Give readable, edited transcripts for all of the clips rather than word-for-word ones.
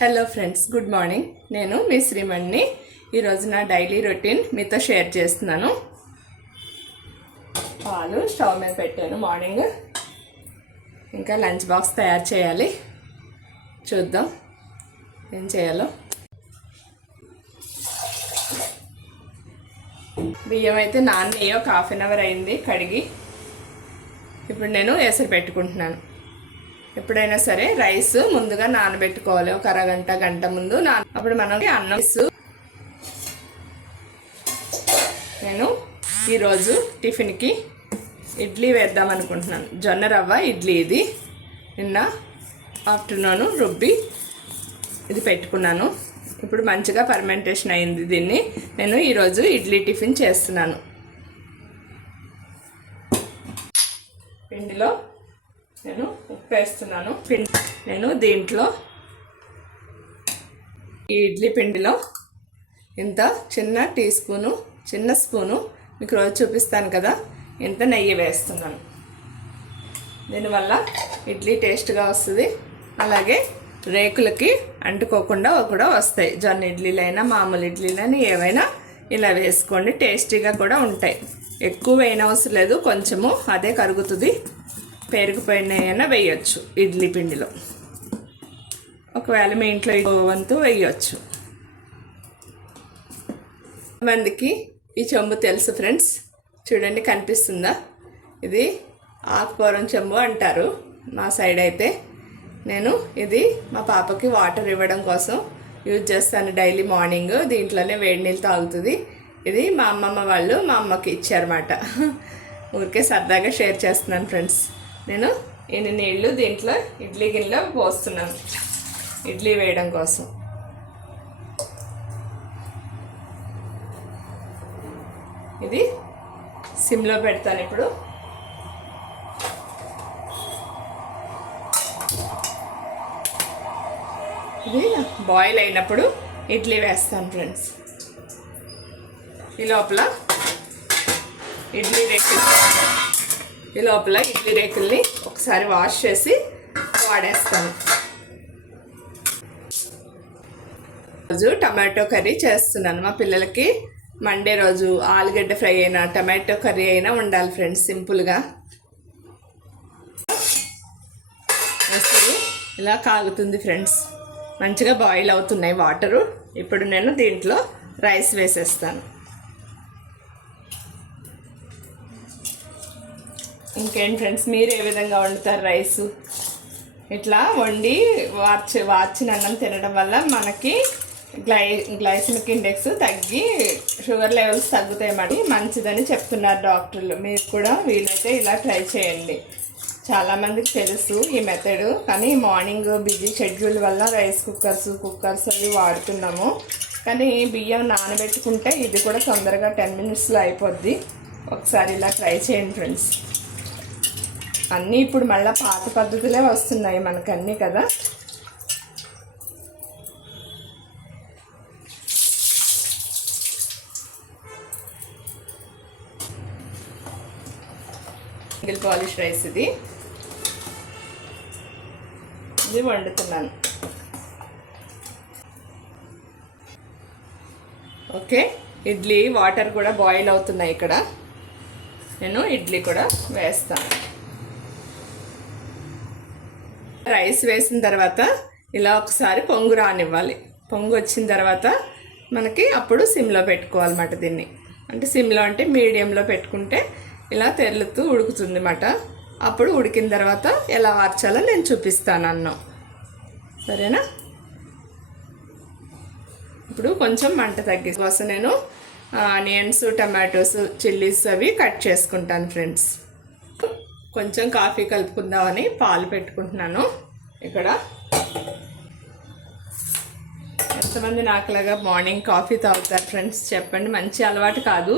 Hello friends, good morning. నేను మీ శ్రీమణిని. ఈరోజు నా డైలీ రొటీన్ మీతో షేర్ చేస్తున్నాను. పాలు స్టవ్ మీద పెట్టాను మార్నింగ్. ఇంకా లంచ్ బాక్స్ తయారు చేయాలి. చూద్దాం ఏం చేయాలో. బియ్యం అయితే నాన్నయ్య ఒక హాఫ్ అన్ అవర్ అయింది కడిగి. ఇప్పుడు నేను ఎసరు పెట్టుకుంటున్నాను. ఎప్పుడైనా సరే రైస్ ముందుగా నానబెట్టుకోవాలి, ఒక అరగంట గంట ముందు అప్పుడు మనకి అన్నం. నేను ఈరోజు టిఫిన్కి ఇడ్లీ వేద్దాం అనుకుంటున్నాను. జొన్న రవ్వ ఇడ్లీ. ఇది నిన్న ఆఫ్టర్నూన్ రుబ్బి ఇది పెట్టుకున్నాను. ఇప్పుడు మంచిగా ఫర్మెంటేషన్ అయింది. దీన్ని నేను ఈరోజు ఇడ్లీ టిఫిన్ చేస్తున్నాను. పిండిలో నేను ఉప్పు వేస్తున్నాను. నేను దీంట్లో ఈ ఇడ్లీ పిండిలో ఇంత చిన్న స్పూను మీకు రోజు చూపిస్తాను కదా, ఇంత నెయ్యి వేస్తున్నాను. దీనివల్ల ఇడ్లీ టేస్ట్గా వస్తుంది. అలాగే రేకులకి అంటుకోకుండా కూడా వస్తాయి. జొన్న ఇడ్లీలైనా మామూలు ఇడ్లీలైనా ఏవైనా ఇలా వేసుకోండి, టేస్టీగా కూడా ఉంటాయి. ఎక్కువ వేయనవసరం లేదు, కొంచెము అదే కరుగుతుంది. పెరిగిపోయినాయైనా వేయచ్చు ఇడ్లీ పిండిలో. ఒకవేళ మీ ఇంట్లో వంతు వేయచ్చు. మందికి ఈ చెంబు తెలుసు ఫ్రెండ్స్, చూడండి కనిపిస్తుందా? ఇది ఆకుకూరం చెంబు అంటారు మా సైడ్ అయితే. నేను ఇది మా పాపకి వాటర్ ఇవ్వడం కోసం యూజ్ చేస్తాను డైలీ మార్నింగ్. దీంట్లోనే వేడి నీళ్ళు తాగుతుంది. ఇది మా అమ్మమ్మ వాళ్ళు మా అమ్మకి ఇచ్చారన్నమాట. ఊరికే సరదాగా షేర్ చేస్తున్నాను ఫ్రెండ్స్. నేను ఇన్ని నీళ్ళు దీంట్లో ఇడ్లీ గిన్నెలో పోస్తున్నాను ఇడ్లీ వేయడం కోసం. ఇది సిమ్లో పెడతాను ఇప్పుడు. ఇది బాయిల్ అయినప్పుడు ఇడ్లీ వేస్తాను ఫ్రెండ్స్. ఈ లోపల ఇడ్లీ రేకుల్ని ఒకసారి వాష్ చేసి వాడేస్తాను. రోజు టమాటో కర్రీ చేస్తున్నాను. మా పిల్లలకి మండే రోజు ఆలుగడ్డ ఫ్రై అయినా టమాటో కర్రీ అయినా ఉండాలి ఫ్రెండ్స్, సింపుల్గా. ఇలా కాగుతుంది ఫ్రెండ్స్, మంచిగా బాయిల్ అవుతున్నాయి వాటరు. ఇప్పుడు నేను దీంట్లో రైస్ వేసేస్తాను. ఇంకేంటి ఫ్రెండ్స్, మీరు ఏ విధంగా వండుతారు రైసు? ఇట్లా వండి వార్చిన అన్నం తినడం వల్ల మనకి గ్లైసెమిక్ ఇండెక్స్ తగ్గి షుగర్ లెవెల్స్ తగ్గుతాయి. మంచిదని చెప్తున్నారు డాక్టర్లు. మీరు కూడా వీలైతే ఇలా ట్రై చేయండి. చాలామందికి తెలుసు ఈ మెథడ్, కానీ మార్నింగ్ బిజీ షెడ్యూల్ వల్ల రైస్ కుక్కర్స్ అవి వాడుతున్నాము. కానీ బియ్యం నానబెట్టుకుంటే ఇది కూడా తొందరగా 10 minutesలో అయిపోద్ది. ఒకసారి ఇలా ట్రై చేయండి ఫ్రెండ్స్. అన్నీ ఇప్పుడు మళ్ళీ పాత పద్ధతులే వస్తున్నాయి మనకన్నీ కదా. సింగిల్ పాలిష్ రైస్ ఇది వండుతున్నాను. ఓకే, ఇడ్లీ వాటర్ కూడా బాయిల్ అవుతున్నాయి. ఇక్కడ నేను ఇడ్లీ కూడా వేస్తాను. రైస్ వేసిన తర్వాత ఇలా ఒకసారి పొంగు రానివ్వాలి. పొంగు వచ్చిన తర్వాత మనకి అప్పుడు సిమ్లో పెట్టుకోవాలన్నమాట దీన్ని. అంటే సిమ్లో అంటే మీడియంలో పెట్టుకుంటే ఇలా తెరులుతూ ఉడుకుతుంది అన్నమాట. అప్పుడు ఉడికిన తర్వాత ఎలా వార్చాలో నేను చూపిస్తాను అన్నం, సరేనా? ఇప్పుడు కొంచెం మంట తగ్గించే కోసం నేను ఆనియన్స్, టమాటోస్, చిల్లీస్ అవి కట్ చేసుకుంటాను ఫ్రెండ్స్. కొంచెం కాఫీ కలుపుకుందామని పాలు పెట్టుకుంటున్నాను. ఇక్కడ ఎంతమంది నాకులాగా మార్నింగ్ కాఫీ తాగుతారు ఫ్రెండ్స్ చెప్పండి? మంచి అలవాటు కాదు,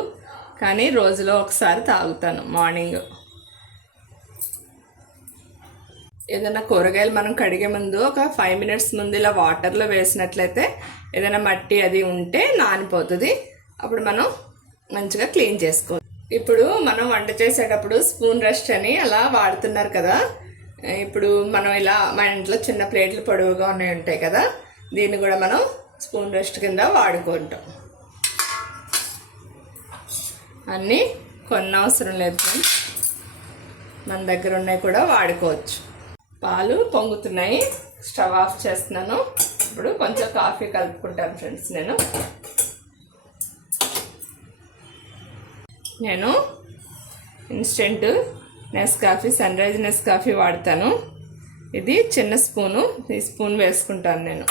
కానీ రోజులో ఒకసారి తాగుతాను మార్నింగ్. ఏదైనా కూరగాయలు మనం కడిగే ముందు ఒక 5 minutes ముందు ఇలా వాటర్లో వేసినట్లయితే ఏదైనా మట్టి అది ఉంటే నానిపోతుంది. అప్పుడు మనం మంచిగా క్లీన్ చేసుకోవచ్చు. ఇప్పుడు మనం వంట చేసేటప్పుడు స్పూన్ రెస్ట్ అని అలా వాడుతున్నారు కదా. ఇప్పుడు మనం ఇలా మా ఇంట్లో చిన్న ప్లేట్లు పొడవుగా ఉంటాయి కదా, దీన్ని కూడా మనం స్పూన్ రెస్ట్ కింద వాడుకుంటాం. అన్నీ కొన్ని అవసరం లేదు ఫ్రెండ్స్, మన దగ్గర ఉన్నాయి కూడా వాడుకోవచ్చు. పాలు పొంగుతున్నాయి, స్టవ్ ఆఫ్ చేస్తున్నాను. ఇప్పుడు కొంచెం కాఫీ కలుపుకుంటాను ఫ్రెండ్స్. నేను instant Nescafe, Sunrise Nescafe వాడతాను. ఇది చిన్న స్పూను, ఈ స్పూన్ వేసుకుంటాను నేను.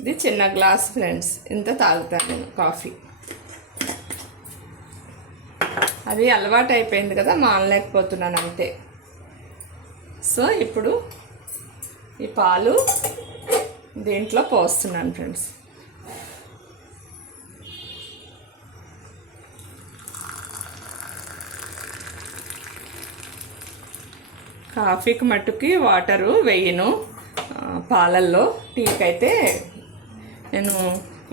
ఇది చిన్న గ్లాస్ ఫ్రెండ్స్, ఇంత తాగుతాను నేను కాఫీ. అది అలవాటు అయిపోయింది కదా, మానలేకపోతున్నాను అంతే. సో ఇప్పుడు ఈ పాలు దీంట్లో పోస్తున్నాను ఫ్రెండ్స్. కాఫీకి మట్టుకి వాటరు వేయను పాలల్లో. టీకి అయితే నేను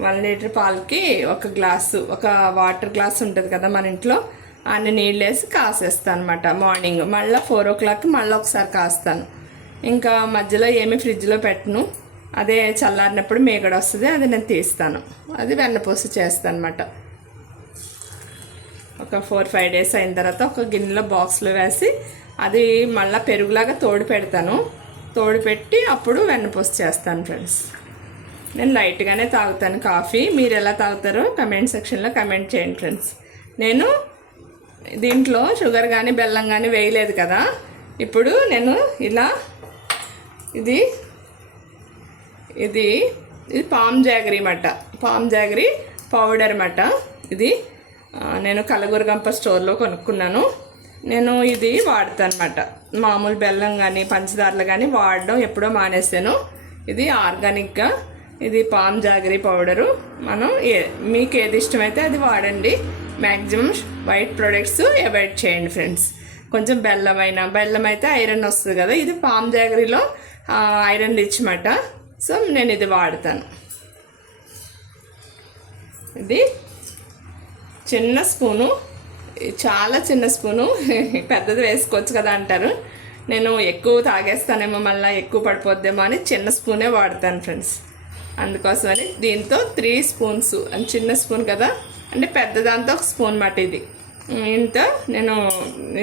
1 లీటర్ పాలకి ఒక వాటర్ గ్లాస్ ఉంటుంది కదా మన ఇంట్లో, అన్ని నీళ్ళు వేసి కాసేస్తాను అనమాట. మార్నింగ్ మళ్ళీ 4 o'clock మళ్ళీ ఒకసారి కాస్తాను. ఇంకా మధ్యలో ఏమి ఫ్రిడ్జ్లో పెట్టను. అదే చల్లారినప్పుడు మేగడ వస్తుంది, అది నేను తీస్తాను. అది వెన్నపూస చేస్తాను అనమాట. ఒక 4-5 days అయిన తర్వాత ఒక గిన్నెలో బాక్స్లో వేసి అది మళ్ళీ పెరుగులాగా తోడు పెడతాను. తోడు పెట్టి అప్పుడు వెన్నపూస చేస్తాను ఫ్రెండ్స్. నేను లైట్గానే తాగుతాను కాఫీ. మీరు ఎలా తాగుతారో కమెంట్ సెక్షన్లో కమెంట్ చేయండి ఫ్రెండ్స్. నేను దీంట్లో షుగర్ కానీ బెల్లం కానీ వేయలేదు కదా. ఇప్పుడు నేను ఇలా ఇది పామ్ జాగరీ అన్నమాట, పామ్ జాగరీ పౌడర్ అన్నమాట. ఇది నేను కలగూరగంప స్టోర్లో కొనుక్కున్నాను. నేను ఇది వాడతాను అన్నమాట. మామూలు బెల్లం కానీ పంచదారలు కానీ వాడడం ఎప్పుడో మానేసాను. ఇది ఆర్గానిక్గా, ఇది పామ్ జాగరీ పౌడరు. మనం మీకు ఏది ఇష్టమైతే అది వాడండి. మ్యాక్సిమం వైట్ ప్రొడక్ట్స్ అవాయిడ్ చేయండి ఫ్రెండ్స్. కొంచెం బెల్లం అయితే ఐరన్ వస్తుంది కదా, ఇది పామ్ జాగరీలో ఐరన్ రిచ్ మాట. సో నేను ఇది వాడతాను. ఇది చిన్న స్పూను, చాలా చిన్న స్పూను, పెద్దది వేసుకోవచ్చు కదా అంటారు. నేను ఎక్కువ తాగేస్తానేమో, మళ్ళీ ఎక్కువ పడిపోద్దేమో అని చిన్న స్పూనే వాడతాను ఫ్రెండ్స్. అందుకోసమని దీంతో 3 spoons, చిన్న స్పూన్ కదా అంటే పెద్దదాంతో 1 స్పూన్ మాట. ఇంత నేను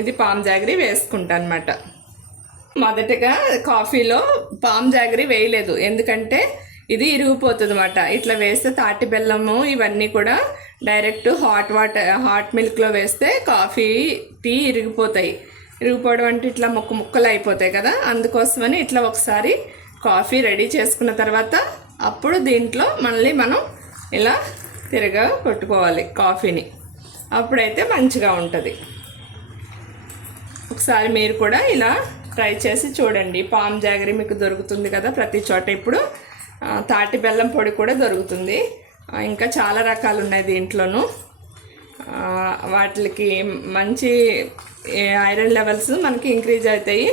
ఇది పామ్ జాగరీ వేసుకుంటాను అనమాట. మొదటగా కాఫీలో పామ్ జాగరీ వేయలేదు, ఎందుకంటే ఇది ఇరిగిపోతుంది అన్నమాట. ఇట్లా వేస్తే తాటి బెల్లము ఇవన్నీ కూడా డైరెక్ట్ హాట్ మిల్క్లో వేస్తే కాఫీ టీ ఇరిగిపోవడం అంటే ఇట్లా ముక్కలు అయిపోతాయి కదా. అందుకోసమని ఇట్లా ఒకసారి కాఫీ రెడీ చేసుకున్న తర్వాత అప్పుడు దీంట్లో మళ్ళీ మనం ఇలా కొట్టుకోవాలి కాఫీని, అప్పుడైతే మంచిగా ఉంటుంది. ఒకసారి మీరు కూడా ఇలా ట్రై చేసి చూడండి. పామ్ జాగరీ మీకు దొరుకుతుంది కదా ప్రతి చోట. ఇప్పుడు తాటి బెల్లం పొడి కూడా దొరుకుతుంది. ఇంకా చాలా రకాలు ఉన్నాయి దీంట్లోనూ. వాటికి మంచి ఐరన్ లెవెల్స్ మనకి ఇంక్రీజ్ అవుతాయి.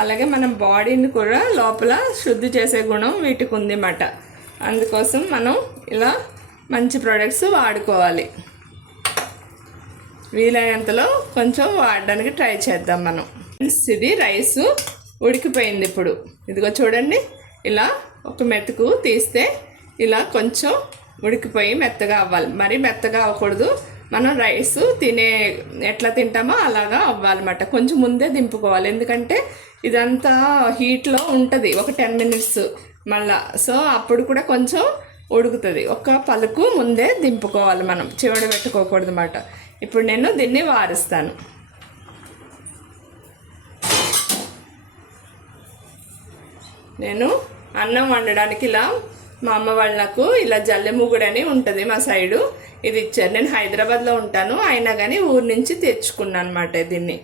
అలాగే మనం బాడీని కూడా లోపల శుద్ధి చేసే గుణం వీటికి ఉంది అన్నమాట. అందుకోసం మనం ఇలా మంచి ప్రోడక్ట్స్ వాడుకోవాలి. వీలైనంతలో కొంచెం వాడడానికి ట్రై చేద్దాం మనం. ఇది రైసు ఉడికిపోయింది. ఇప్పుడు ఇదిగో చూడండి, ఇలా ఒక మెతుకు తీస్తే ఇలా కొంచెం ఉడికిపోయి మెత్తగా అవ్వాలి. మరీ మెత్తగా అవ్వకూడదు. మనం రైస్ ఎట్లా తింటామో అలాగా అవ్వాలన్నమాట. కొంచెం ముందే దింపుకోవాలి, ఎందుకంటే ఇదంతా హీట్లో ఉంటుంది ఒక 10 minutes మళ్ళా. సో అప్పుడు కూడా కొంచెం ఉడుకుతుంది. ఒక పలుకు ముందే దింపుకోవాలి మనం, చివడ పెట్టుకోకూడదు అన్నమాట. ఇప్పుడు నేను దీన్ని వారుస్తాను. నేను అన్నం వండడానికి ఇలా మా అమ్మ వాళ్ళకు ఇలా జల్లెముగుడని ఉంటుంది మా సైడు, ఇది ఇచ్చారు. నేను హైదరాబాద్లో ఉంటాను, అయినా కానీ ఊరు నుంచి తెచ్చుకున్నాను అనమాట. దీన్ని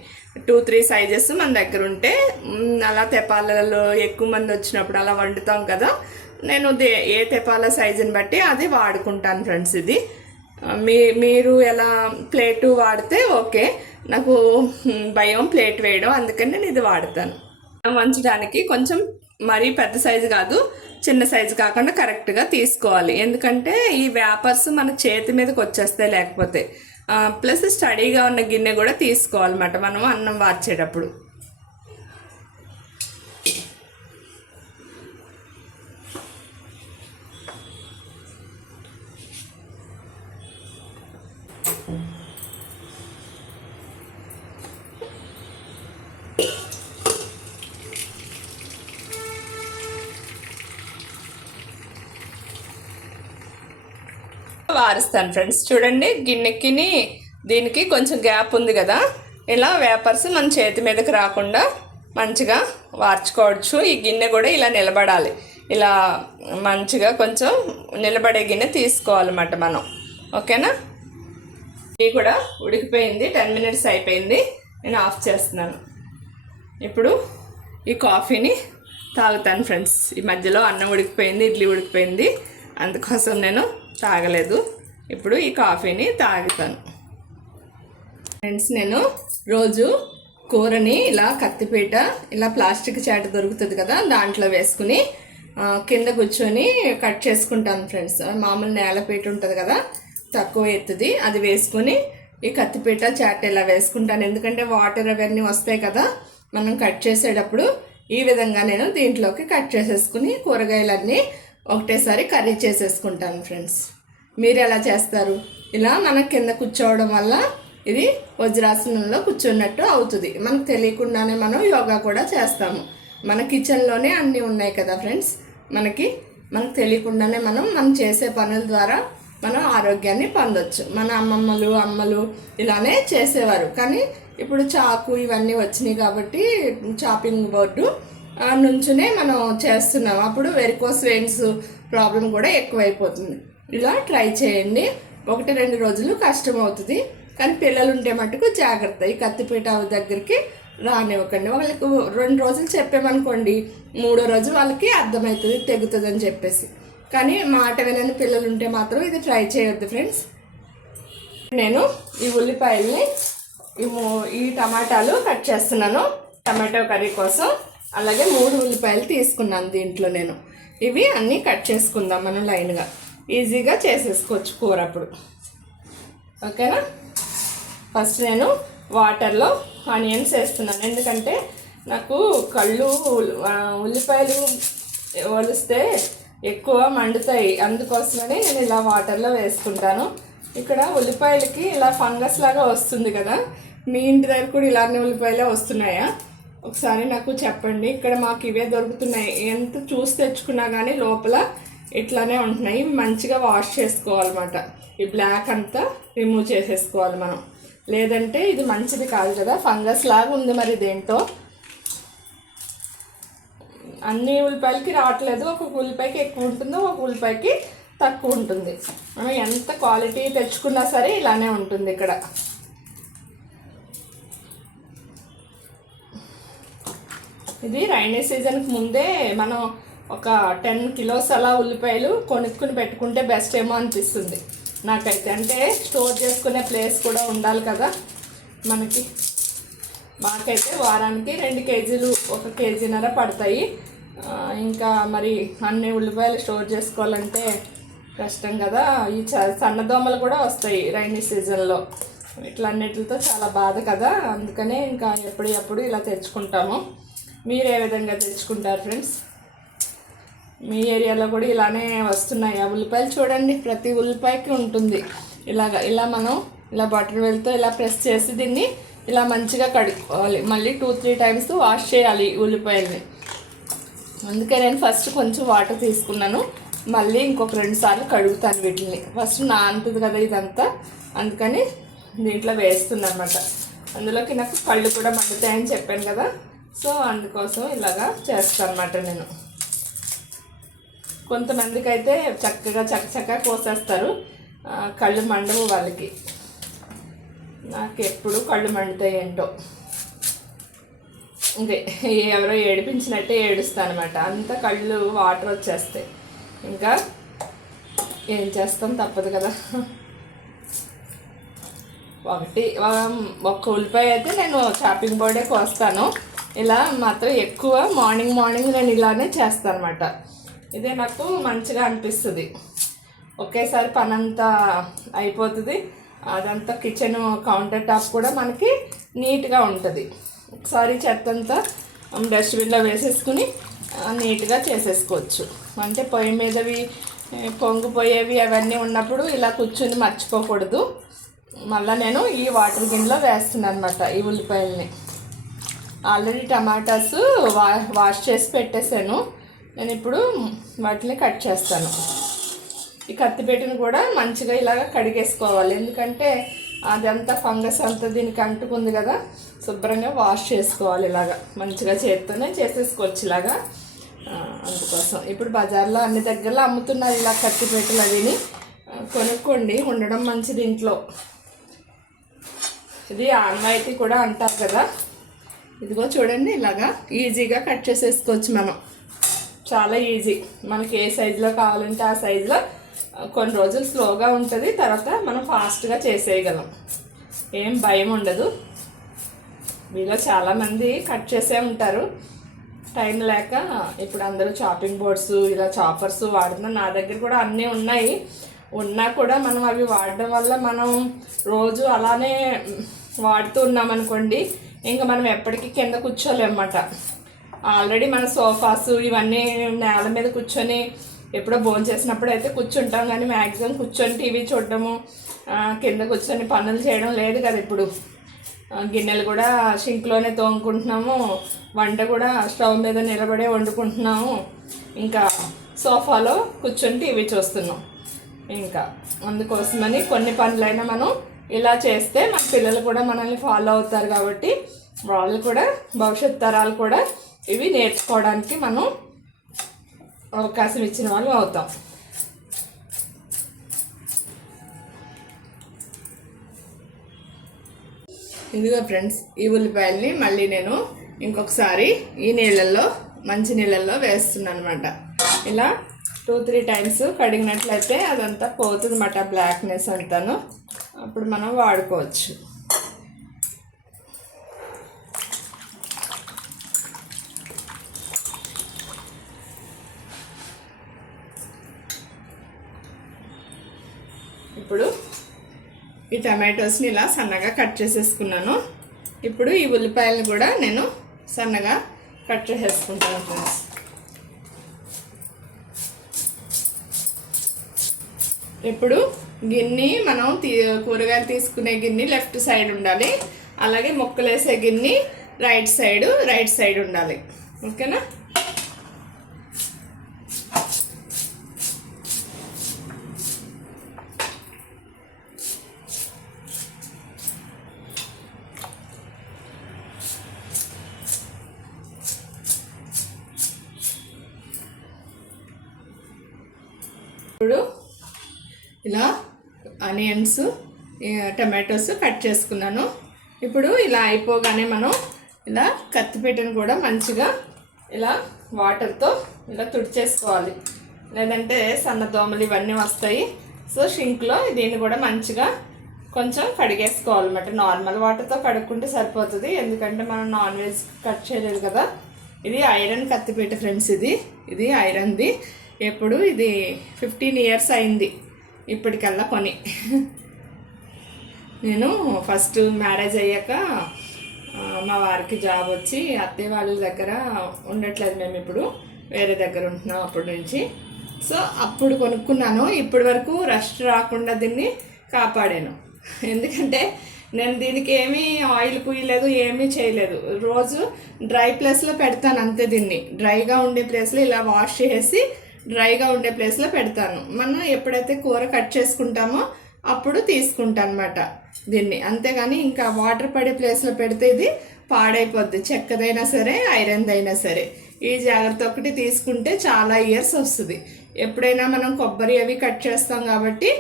2-3 sizes మన దగ్గర ఉంటే అలా తెపాలలో ఎక్కువ మంది వచ్చినప్పుడు అలా వండుతాం కదా, నేను ఏ తెపాల సైజుని బట్టి అది వాడుకుంటాను ఫ్రెండ్స్. ఇది మీరు ఎలా ప్లేటు వాడితే ఓకే, నాకు భయం ప్లేట్ వేయడం, అందుకని నేను ఇది వాడతాను. వంచడానికి కొంచెం మరీ పెద్ద సైజు కాదు, చిన్న సైజు కాకుండా కరెక్ట్గా తీసుకోవాలి. ఎందుకంటే ఈ వ్యాపర్స్ మన చేతి మీదకి వచ్చేస్తాయి లేకపోతే. ప్లస్ స్టడీగా ఉన్న గిన్నె కూడా తీసుకోవాలన్నమాట మనం అన్నం వార్చేటప్పుడు. వారుస్తాను ఫ్రెండ్స్. చూడండి గిన్నెకిని దీనికి కొంచెం గ్యాప్ ఉంది కదా, ఇలా వేపర్స్ మన చేతి మీదకి రాకుండా మంచిగా వార్చుకోవచ్చు. ఈ గిన్నె కూడా ఇలా నిలబడాలి, ఇలా మంచిగా కొంచెం నిలబడే గిన్నె తీసుకోవాలన్నమాట మనం. ఓకేనా? ఇది కూడా ఉడికిపోయింది, 10 మినిట్స్ అయిపోయింది. నేను ఆఫ్ చేస్తున్నాను. ఇప్పుడు ఈ కాఫీని తాగుతాను ఫ్రెండ్స్. ఈ మధ్యలో అన్నం ఉడికిపోయింది, ఇడ్లీ ఉడికిపోయింది, అందుకోసం నేను తాగలేదు. ఇప్పుడు ఈ కాఫీని తాగుతాను ఫ్రెండ్స్. నేను రోజు కూరని ఇలా కత్తిపీట, ఇలా ప్లాస్టిక్ చాట దొరుకుతుంది కదా, దాంట్లో వేసుకుని కింద కూర్చొని కట్ చేసుకుంటాను ఫ్రెండ్స్. మామూలు నేలపీట ఉంటుంది కదా, తక్కువ ఎత్తుది, అది వేసుకుని ఈ కత్తిపీట చాట ఇలా వేసుకుంటాను. ఎందుకంటే వాటర్ అవన్నీ వస్తాయి కదా మనం కట్ చేసేటప్పుడు. ఈ విధంగా నేను దీంట్లోకి కట్ చేసేసుకుని కూరగాయలన్నీ ఒకటేసారి కర్రీ చేసేసుకుంటాను ఫ్రెండ్స్. మీరు ఎలా చేస్తారు? ఇలా మనం కింద కూర్చోవడం వల్ల ఇది వజ్రాసనంలో కూర్చున్నట్టు అవుతుంది. మనకు తెలియకుండానే మనం యోగా కూడా చేస్తాము. మన కిచెన్లోనే అన్నీ ఉన్నాయి కదా ఫ్రెండ్స్. మనకు తెలియకుండానే మనం చేసే పనుల ద్వారా మనం ఆరోగ్యాన్ని పొందొచ్చు. మన అమ్మలు ఇలానే చేసేవారు, కానీ ఇప్పుడు చాకు ఇవన్నీ వచ్చినాయి కాబట్టి చాపింగ్ బోర్డు నుంచునే మనం చేస్తున్నాం. అప్పుడు వెరికోస్ వెయిన్స్ ప్రాబ్లం కూడా ఎక్కువైపోతుంది. ఇలా ట్రై చేయండి. 1-2 రోజులు కష్టం అవుతుంది, కానీ పిల్లలు ఉంటే మటుకు జాగ్రత్త. ఈ కత్తిపీట దగ్గరికి రానివ్వకండి. వాళ్ళకి 2 రోజులు చెప్పామనుకోండి, 3వ రోజు వాళ్ళకి అర్థమవుతుంది, తెగుతుంది అని చెప్పేసి. కానీ మాట వినని పిల్లలు ఉంటే మాత్రం ఇది ట్రై చేయొద్దు ఫ్రెండ్స్. నేను ఈ ఉల్లిపాయల్ని ఈ టమాటాలు కట్ చేస్తున్నాను టమాటో కర్రీ కోసం. అలాగే 3 ఉల్లిపాయలు తీసుకున్నాను దీంట్లో నేను. ఇవి అన్నీ కట్ చేసుకుందాం మనం లైన్గా. ఈజీగా చేసేసుకోవచ్చు కూర అప్పుడు. ఓకేనా? ఫస్ట్ నేను వాటర్లో ఆనియన్స్ వేస్తున్నాను, ఎందుకంటే నాకు కళ్ళు ఉల్లిపాయలు ఒలిస్తే ఎక్కువ మండుతాయి, అందుకోసమని నేను ఇలా వాటర్లో వేసుకుంటాను. ఇక్కడ ఉల్లిపాయలకి ఇలా ఫంగస్ లాగా వస్తుంది కదా, మీ ఇంటి దగ్గర కూడా ఇలానే ఉల్లిపాయలే వస్తున్నాయా? ఒకసారి నాకు చెప్పండి. ఇక్కడ మాకు ఇవే దొరుకుతున్నాయి. ఎంత చూసి తెచ్చుకున్నా కానీ లోపల ఇట్లానే ఉంటున్నాయి. ఇవి మంచిగా వాష్ చేసుకోవాలన్నమాట. ఈ బ్లాక్ అంతా రిమూవ్ చేసేసుకోవాలి మనం, లేదంటే ఇది మంచిది కాదు కదా. ఫంగస్ లాగా ఉంది, మరి ఇదేంటో. అన్ని ఉల్లిపాయలకి రావట్లేదు. ఒక్కొక్క ఉల్లిపాయకి ఎక్కువ ఉంటుంది, ఒక్కొక్క ఉల్లిపాయకి తక్కువ ఉంటుంది. మనం ఎంత క్వాలిటీ తెచ్చుకున్నా సరే ఇలానే ఉంటుంది ఇక్కడ. ఇది రైనీ సీజన్కి ముందే మనం ఒక 10 కిలోస్ అలా ఉల్లిపాయలు కొనుక్కుని పెట్టుకుంటే బెస్ట్ ఏమో అనిపిస్తుంది నాకైతే. అంటే స్టోర్ చేసుకునే ప్లేస్ కూడా ఉండాలి కదా మనకి. మాకైతే వారానికి 2 కేజీలు 1 కేజీన్నర పడతాయి. ఇంకా మరి అన్ని ఉల్లిపాయలు స్టోర్ చేసుకోవాలంటే కష్టం కదా. ఈ సన్నదోమలు కూడా వస్తాయి రైనీ సీజన్లో. ఇట్లా అన్నిటితో చాలా బాధ కదా, అందుకనే ఇంకా ఎప్పుడు ఇలా తెచ్చుకుంటాము. మీరు ఏ విధంగా తెచ్చుకుంటారు ఫ్రెండ్స్? మీ ఏరియాలో కూడా ఇలానే వస్తున్నాయి ఆ ఉల్లిపాయలు? చూడండి, ప్రతి ఉల్లిపాయకి ఉంటుంది ఇలా మనం ఇలా బటర్ వేల్తో ఇలా ప్రెస్ చేసి దీన్ని ఇలా మంచిగా కడుక్కోవాలి. మళ్ళీ 2-3 టైమ్స్ వాష్ చేయాలి ఉల్లిపాయల్ని. అందుకే నేను ఫస్ట్ కొంచెం వాటర్ తీసుకున్నాను, మళ్ళీ ఇంకొక 2 సార్లు కడుగుతాను వీటిని. ఫస్ట్ నానుతుంది కదా ఇదంతా, అందుకని దీంట్లో వేస్తుంది అనమాట. అందులోకి నాకు కళ్ళు కూడా మండుతాయని చెప్పాను కదా, సో అందుకోసం ఇలాగా చేస్తాను అన్నమాట నేను. కొంతమందికి అయితే చక్కగా కోసేస్తారు, కళ్ళు మండవు వాళ్ళకి. నాకు ఎప్పుడు కళ్ళు మండుతాయి ఏంటో. ఇంకే ఎవరో ఏడిపించినట్టే ఏడుస్తాను అనమాట. అంత కళ్ళు వాటర్ వచ్చేస్తాయి. ఇంకా ఏం చేస్తాం, తప్పదు కదా. ఒక్క ఉల్లిపాయ అయితే నేను చాపింగ్ బోర్డే కోస్తాను. ఇలా మాత్రం ఎక్కువ మార్నింగ్ నేను ఇలానే చేస్తాను అనమాట. ఇదే నాకు మంచిగా అనిపిస్తుంది. ఒకేసారి పని అంతా అయిపోతుంది. అదంతా కిచెన్ కౌంటర్ టాప్ కూడా మనకి నీట్గా ఉంటుంది. ఒకసారి చెత్త అంతా డస్ట్బిన్లో వేసేసుకుని నీట్గా చేసేసుకోవచ్చు. అంటే పొయ్యి మీదవి పొంగిపోయేవి అవన్నీ ఉన్నప్పుడు ఇలా కూర్చొని మర్చిపోకూడదు. మళ్ళీ నేను ఈ వాటర్ గిన్నెలో వేస్తున్నాను అనమాట ఈ ఉల్లిపాయలని. ఆల్రెడీ టమాటాస్ వాష్ చేసి పెట్టేశాను. నేను ఇప్పుడు వాటిని కట్ చేస్తాను. ఈ కత్తిపీటను కూడా మంచిగా ఇలాగ కడిగేసుకోవాలి, ఎందుకంటే అదంతా ఫంగస్ అంతా దీనికి అంటుకుంది కదా. శుభ్రంగా వాష్ చేసుకోవాలి, ఇలాగా మంచిగా చేత్తోనే చేసేసుకోవచ్చు ఇలాగా. అందుకోసం ఇప్పుడు బజార్లో అన్ని దగ్గరలో అమ్ముతున్నారు ఇలా కత్తిపీటలు. అవిని కొనుక్కోండి, ఉండడం మంచిది ఇంట్లో. ఇది ఆనవాయితీ కూడా అంటారు కదా. ఇదిగో చూడండి, ఇలాగా ఈజీగా కట్ చేసేసుకోవచ్చు మనం, చాలా ఈజీ. మనకి ఏ సైజులో కావాలంటే ఆ సైజులో. కొన్ని రోజులు స్లోగా ఉంటుంది, తర్వాత మనం ఫాస్ట్గా చేసేయగలం, ఏం భయం ఉండదు. మీలో చాలామంది కట్ చేసే ఉంటారు, టైం లేక. ఇప్పుడు అందరూ చాపింగ్ బోర్డ్స్ ఇలా చాపర్స్ వాడుతున్నారు. నా దగ్గర కూడా అన్నీ ఉన్నాయి. ఉన్నా కూడా మనం అవి వాడడం వల్ల మనం రోజు అలానే వాడుతూ ఉన్నామనుకోండి, ఇంకా మనం ఎప్పటికీ కింద కూర్చోలేమన్నమాట. ఆల్రెడీ మన సోఫాస్ ఇవన్నీ నేల మీద కూర్చొని ఎప్పుడో భోజనం చేసినప్పుడు అయితే కూర్చుంటాం, కానీ మ్యాక్సిమం కూర్చొని టీవీ చూడడము, కింద కూర్చొని పనులు చేయడం లేదు కదా ఇప్పుడు. గిన్నెలు కూడా షింక్లోనే తోముకుంటున్నాము, వంట కూడా స్టవ్ మీద నిలబడే వండుకుంటున్నాము, ఇంకా సోఫాలో కూర్చొని టీవీ చూస్తున్నాం. ఇంకా అందుకోసమని కొన్ని పనులైనా మనం ఇలా చేస్తే మన పిల్లలు కూడా మనల్ని ఫాలో అవుతారు, కాబట్టి వాళ్ళు కూడా భవిష్యత్ తరాలు కూడా ఇవి నేర్చుకోవడానికి మనం అవకాశం ఇచ్చిన వాళ్ళు అవుతాం. ఇదిగో ఫ్రెండ్స్, ఈ ఉల్లిపాయల్ని మళ్ళీ నేను ఇంకొకసారి ఈ నీళ్ళల్లో, మంచి నీళ్ళల్లో వేస్తున్నాను అనమాట. ఇలా 2-3 టైమ్స్ కడిగినట్లయితే అదంతా పోతుంది అన్నమాట, బ్లాక్నెస్ అంతాను. అప్పుడు మనం వాడుకోవచ్చు. ఇప్పుడు ఈ టమాటోస్ని ఇలా సన్నగా కట్ చేసేసుకున్నాను. ఇప్పుడు ఈ ఉల్లిపాయలను కూడా నేను సన్నగా కట్ చేసేసుకుంటాను ఫ్రెండ్స్. ఇప్పుడు గిన్నె మనం కూరగాయలు తీసుకునే గిన్నె లెఫ్ట్ సైడ్ ఉండాలి, అలాగే ముక్కలు వేసే గిన్నె రైట్ సైడ్ ఉండాలి. ఓకేనా? ఇప్పుడు ఇలా ఆనియన్స్, టమాటోస్ కట్ చేసుకున్నాను. ఇప్పుడు ఇలా అయిపోగానే మనం ఇలా కత్తిపీటను కూడా మంచిగా ఇలా వాటర్తో ఇలా తుడిచేసుకోవాలి, లేదంటే సన్న దోమలు ఇవన్నీ వస్తాయి. సో షింక్లో దీన్ని కూడా మంచిగా కొంచెం కడిగేసుకోవాలన్నమాట. నార్మల్ వాటర్తో కడుక్కుంటే సరిపోతుంది, ఎందుకంటే మనం నాన్ వెజ్ కట్ చేయలేదు కదా. ఇది ఐరన్ కత్తిపీట ఫ్రెండ్స్, ఇది ఐరన్ది. ఎప్పుడు ఇది 15 ఇయర్స్ అయింది ఇప్పటికల్లా కొని. నేను ఫస్ట్ మ్యారేజ్ అయ్యాక మా వారికి జాబ్ వచ్చి అత్తయ్య వాళ్ళ దగ్గర ఉండట్లేదు, మేము ఇప్పుడు వేరే దగ్గర ఉంటున్నాం అప్పటి నుంచి. సో అప్పుడు కొనుక్కున్నాను. ఇప్పటి వరకు రష్ రాకుండా దీన్ని కాపాడాను, ఎందుకంటే నేను దీనికి ఏమీ ఆయిల్ పూయలేదు, ఏమీ చేయలేదు. రోజు డ్రై ప్లేస్లో పెడతాను అంతే. దీన్ని డ్రైగా ఉండే ప్లేస్లో ఇలా వాష్ చేసి డ్రైగా ఉండే ప్లేస్లో పెడతాను. మనం ఎప్పుడైతే కూర కట్ చేసుకుంటామో అప్పుడు తీసుకుంటాను అనమాట దీన్ని, అంతేగాని ఇంకా వాటర్ పడే ప్లేస్లో పెడితే ఇది పాడైపోద్ది, చెక్కదైనా సరే ఐరన్దైనా సరే. ఈ జాగ్రత్త ఒకటి తీసుకుంటే చాలా ఇయర్స్ వస్తుంది. ఎప్పుడైనా మనం కొబ్బరి అవి కట్ చేస్తాం కాబట్టి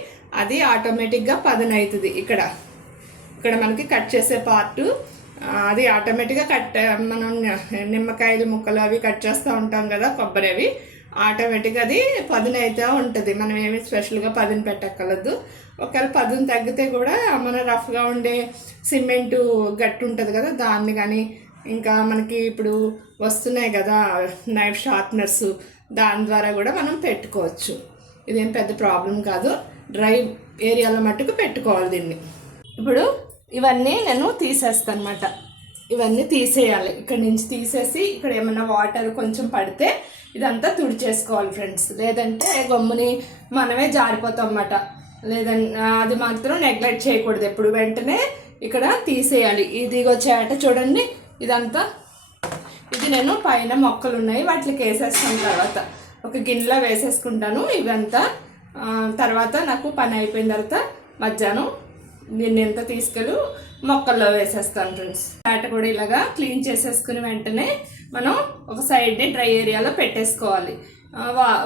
అది ఆటోమేటిక్గా పదునవుతుంది. ఇక్కడ మనకి కట్ చేసే పార్టు అది ఆటోమేటిక్గా మనం నిమ్మకాయలు ముక్కలు అవి కట్ చేస్తూ ఉంటాం కదా, కొబ్బరి అవి ఆటోమేటిక్గా అది పదునైతే ఉంటుంది. మనం ఏమి స్పెషల్గా పదును పెట్టక్కర్లేదు. ఒకవేళ పదును తగ్గితే కూడా మన రఫ్గా ఉండే సిమెంటు గట్టి ఉంటుంది కదా, దాన్ని కానీ ఇంకా మనకి ఇప్పుడు వస్తున్నాయి కదా నైఫ్ షార్ప్నర్స్, దాని ద్వారా కూడా మనం పెట్టుకోవచ్చు. ఇదేం పెద్ద ప్రాబ్లం కాదు, డ్రై ఏరియాలో మట్టుకు పెట్టుకోవాలి దీన్ని. ఇప్పుడు ఇవన్నీ నేను తీసేస్తాను అన్నమాట. ఇవన్నీ తీసేయాలి, ఇక్కడ నుంచి తీసేసి ఇక్కడ ఏమైనా వాటర్ కొంచెం పడితే ఇదంతా తుడిచేసుకోవాలి ఫ్రెండ్స్, లేదంటే గమ్ముని మనమే జారిపోతాం అన్నమాట. లేదంటే అది మాత్రం నెగ్లెక్ట్ చేయకూడదు, ఎప్పుడు వెంటనే ఇక్కడ తీసేయాలి. ఇదిగో చేట చూడండి, ఇదంతా ఇది నేను పైన మొక్కలు ఉన్నాయి వాటికి వేసేస్తాను, తర్వాత ఒక గిన్నెలో వేసేసుకుంటాను. ఇవంతా తర్వాత నాకు పని అయిపోయిన తర్వాత మధ్యాహ్నం దీన్ని ఎంత తీసుకెళ్ళి మొక్కల్లో వేసేస్తాను ఫ్రెండ్స్. పేట కూడా ఇలాగా క్లీన్ చేసేసుకుని వెంటనే మనం ఒక సైడ్ని డ్రై ఏరియాలో పెట్టేసుకోవాలి.